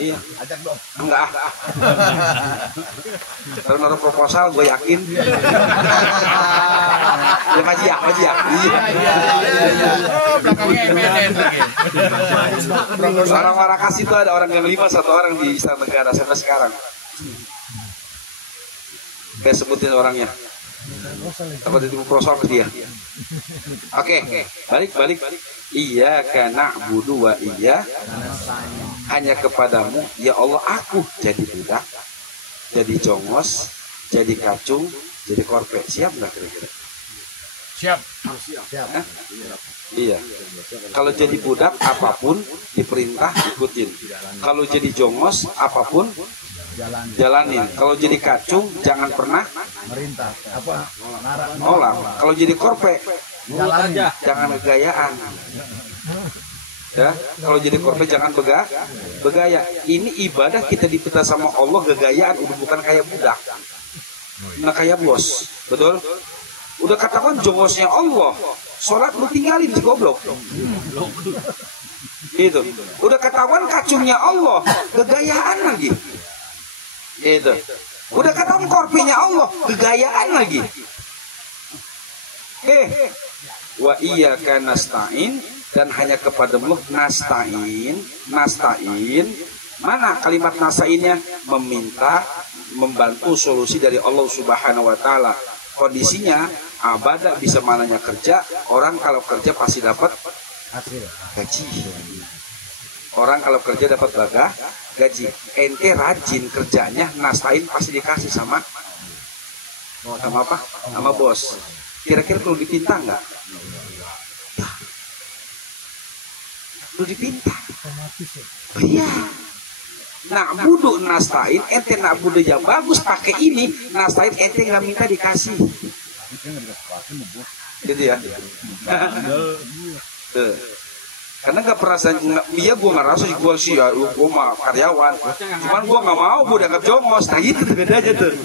Iya. Enggak. Kalau naruh proposal gua yakin. Ya maji ya. Orang Warakas itu ada orang yang 5, 1 orang di Istana Negara sampai sekarang. Kayak sebutin orangnya. Apa itu prosor ke dia? Oke, balik. Iyyaka na'budu wa iyyaka, hanya kepadamu ya Allah aku jadi budak, jadi jongos, jadi kacung, jadi korpe. Siap nggak kira-kira? Siap. Hah? Iya. Kalau jadi budak apapun diperintah ikutin. Kalau jadi jongos apapun jalanin. Kalau jadi kacung jangan pernah Merintah. Apa? nolak. Kalau jadi korpe jangan gayaan. Ya, kalau jadi korpe jangan begaya. Ini ibadah kita dipinta sama Allah, gegayaan udah bukan kayak budak. Nah kayak bos. Betul? Udah katakan jongosnya Allah, sholat lu tinggalin si goblok. Gitu. Udah ketahuan kacungnya Allah, gegayaan lagi. Gitu. Udah ketahuan korpinya Allah, gegayaan lagi. Wa iyyaka nasta'in, dan hanya kepadamu nasta'in. Mana kalimat nasta'innya? Meminta, membantu solusi dari Allah Subhanahu wa taala. Kondisinya abadah bisa mananya kerja. Orang kalau kerja pasti dapat gaji. Orang kalau kerja dapat gaji. Ente rajin kerjanya, nasta'in pasti dikasih sama apa? Sama bos. Kira-kira perlu dipinta nggak? Perlu dipinta. Oh, iya. Nak budu nasta'in, ente nak budu yang bagus pakai ini, nasta'in ente nggak minta dikasih. Gitu ya. Karena nggak perasaan, iya gue nggak rasa gue sih ya, gue mah karyawan, cuman gue nggak mau gue dianggap jongos, nah gitu bedanya tuh.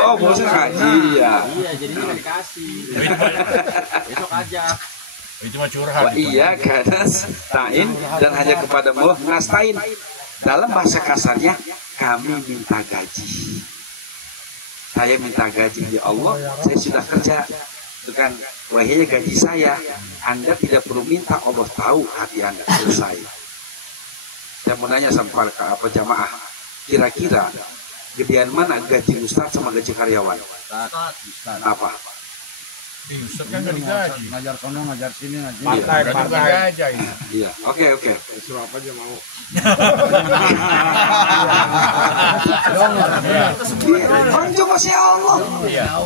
Oh bosnya ngaji ya. Iya, jadinya nggak dikasih. Besok aja. Itu mah curhat. Wah, iya karena nasta'in dan hanya kepadamu nasta'in. Dalam bahasa kasarnya kami minta gaji. Saya minta gaji ya Allah, saya sudah kerja. Dengan wahai gaji saya, Anda tidak perlu minta, Allah tahu hati Anda. Selesai. Saya mau nanya sama apa jamaah, kira-kira gedean mana gaji ustaz sama gaji karyawan? Apa? Ustaz kan nggak digaji. Ngajar sono, ngajar sini, ngajar. Partai aja ini. Iya, oke. Suruh apa aja mau. Orang jongosnya Allah. Iya.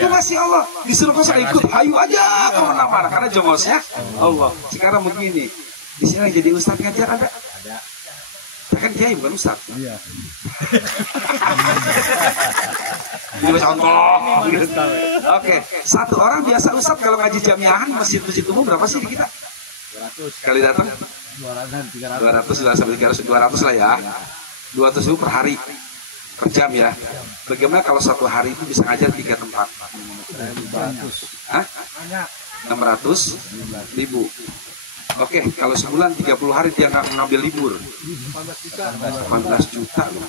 Jongosnya Allah. Disuruh kosa ikut, ayo aja kemana-mana karena jongosnya Allah. Sekarang begini, di sini jadi ustaz ngajar ada? Ada. Kan kiai bukan ustaz. Iya. Ini contoh. Oke, satu orang biasa ustaz kalau ngaji jamiahan masjid-masjid umum berapa sih di kita? 200. Kali datang? 200 sampai 300 lah ya. 200.000 per hari, per jam ya. Bagaimana kalau satu hari itu bisa ngajar 3 tempat? 600.000. Oke, kalau sebulan 30 hari dia ngambil libur 18 juta loh.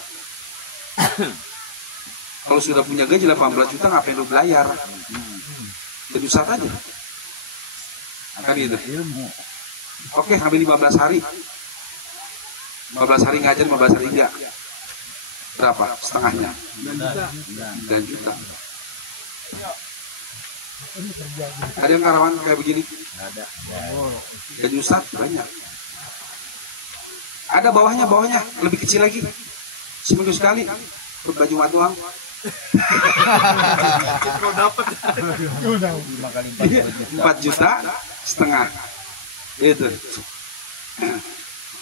Kalau sudah punya gaji 18 juta ngapain lu belayar? Jadi ustaz aja. Kan gitu. Oke, ambil 15 hari. 15 hari ngajar, 15 hari enggak. Berapa? Setengahnya. 9 juta. Ada yang karawan kayak begini? Ada. Gaji ustaz banyak. Ada bawahnya lebih kecil lagi. Seminggu sekali berbaju matuang. 4,5 juta. Itu.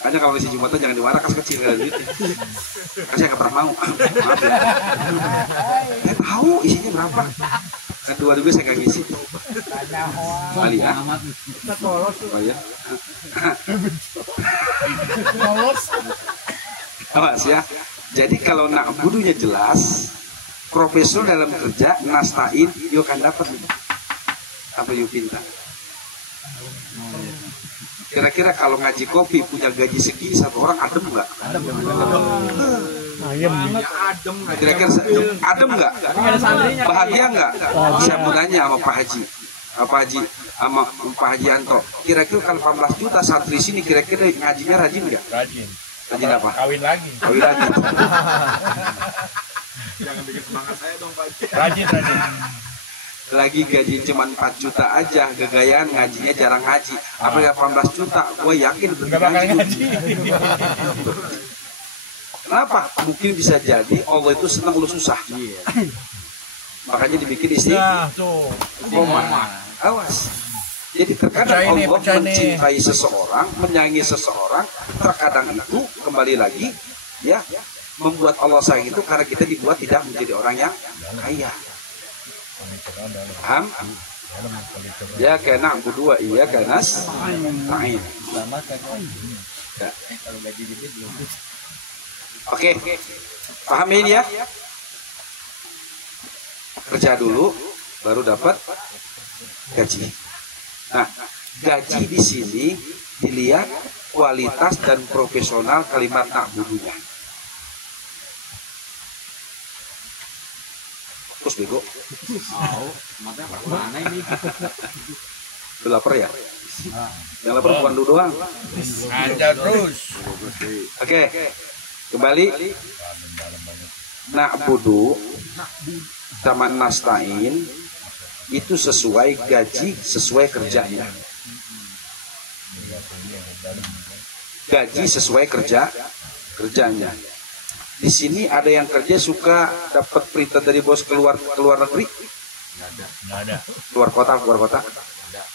Makanya kalau isi Jumatan jangan diwara, kas kecil kan gitu. Saya nggak pernah mau. Maaf ya. Saya tahu isinya berapa. Kan 2 saya nggak ngisi. Kali ya. Oh ya. Awas ya. Jadi kalau nak budunya jelas, profesor dalam kerja, nasta'in, yuk akan dapat apa yuk pinta. Kira-kira kalau ngaji kopi punya gaji segini satu orang adem nggak? Kira-kira adem nggak? Bahagia nggak? Saya mau nanya sama Pak Haji, sama Pak Hajianto. Kira-kira kalau 18 juta santri sini, kira-kira ngajinya rajin nggak? Rajin. Rajin apa? Kawin lagi. Jangan bikin semangat saya dong Pak. Rajin. Lagi gaji cuma 4 juta aja, gegayaan ngajinya jarang ngaji. Apalagi 18 juta, gue yakin nggak bakal ngaji. Kenapa? Mungkin bisa jadi Allah itu senang lu susah. Makanya dibikin istiqomah. Awas. Jadi terkadang Allah mencintai seseorang, menyayangi seseorang. Terkadang itu kembali lagi, ya, membuat Allah sayang itu karena kita dibuat tidak menjadi orang yang kaya. Paham? Ya kena berdua, iya kenas lain. Oke, paham ini ya? Kerja dulu, baru dapat gaji. Nah, gaji di sini dilihat kualitas dan profesional kalimat na'budunya. Terus bego. Mana ini? Udah lapar ya? Yang lapar bukan lu doang. Ada terus. Oke, kembali. Na'budu sama nasta'in itu sesuai gaji, sesuai kerjanya. Gaji sesuai kerjanya. Di sini ada yang kerja suka dapat perintah dari bos keluar negeri? Nggak ada. Keluar kota?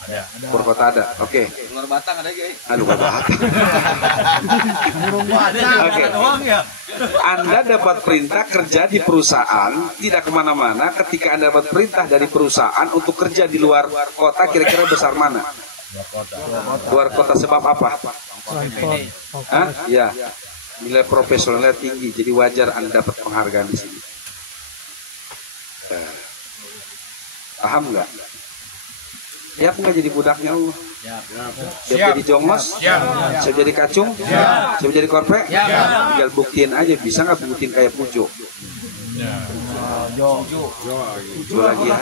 Ada. Keluar kota ada. Oke. Luar Batang ada guys. Aduh, luar Batang. Oke. Anda dapat perintah kerja di perusahaan, tidak kemana-mana. Ketika Anda dapat perintah dari perusahaan untuk kerja di luar kota, kira-kira besar mana? Luar kota sebab apa? Hah? Ya, nilai profesionalnya tinggi, jadi wajar Anda dapat penghargaan di sini. Paham nggak? Siap nggak jadi budaknya Allah? Siap jadi jongos? Siap jadi kacung? Siap jadi korpe? Tinggal buktiin aja, bisa nggak buktiin kayak Pujo? Pujo lagi ya.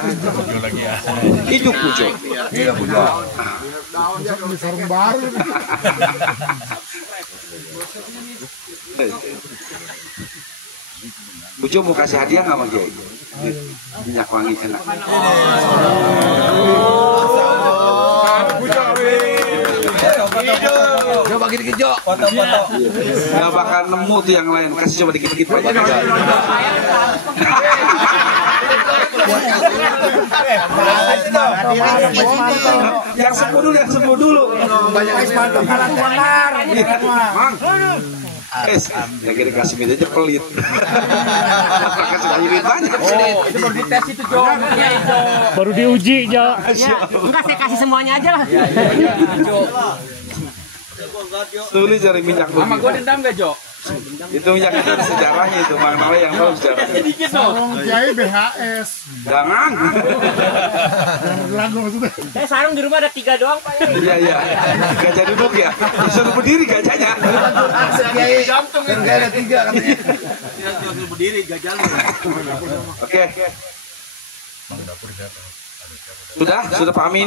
Hidup Pujo. Sarung baru. Pujo mau kasih hadiah nggak sama Kiai? Minyak wangi enak. Coba dikit Jo. Foto-foto. Nggak bakal nemu tuh yang lain. Kasih coba dikit-dikit aja. Yang sembuh dulu. Banyak mantap kalah konar. Mang. Lagi dikasih minta aja pelit. Kasih duit banyak. Oh, itu baru dites itu Jo. Baru diuji, Jo. Enggak, saya kasih semuanya aja lah. Tulis cari minyak dulu. Sama gue dendam gak Jo? Itu minyak itu ada sejarahnya itu, Mang Nawa yang tahu sejarahnya. Sedikit dong. Sarung Kiai BHS. Jangan. Lagu maksudnya. Saya sarung di rumah ada 3 doang, Pak. Iya. Gajah duduk ya. Disuruh berdiri gajahnya. Kiai jantung kan ada 3 katanya. Berdiri gajah. Oke. Sudah pahami ini?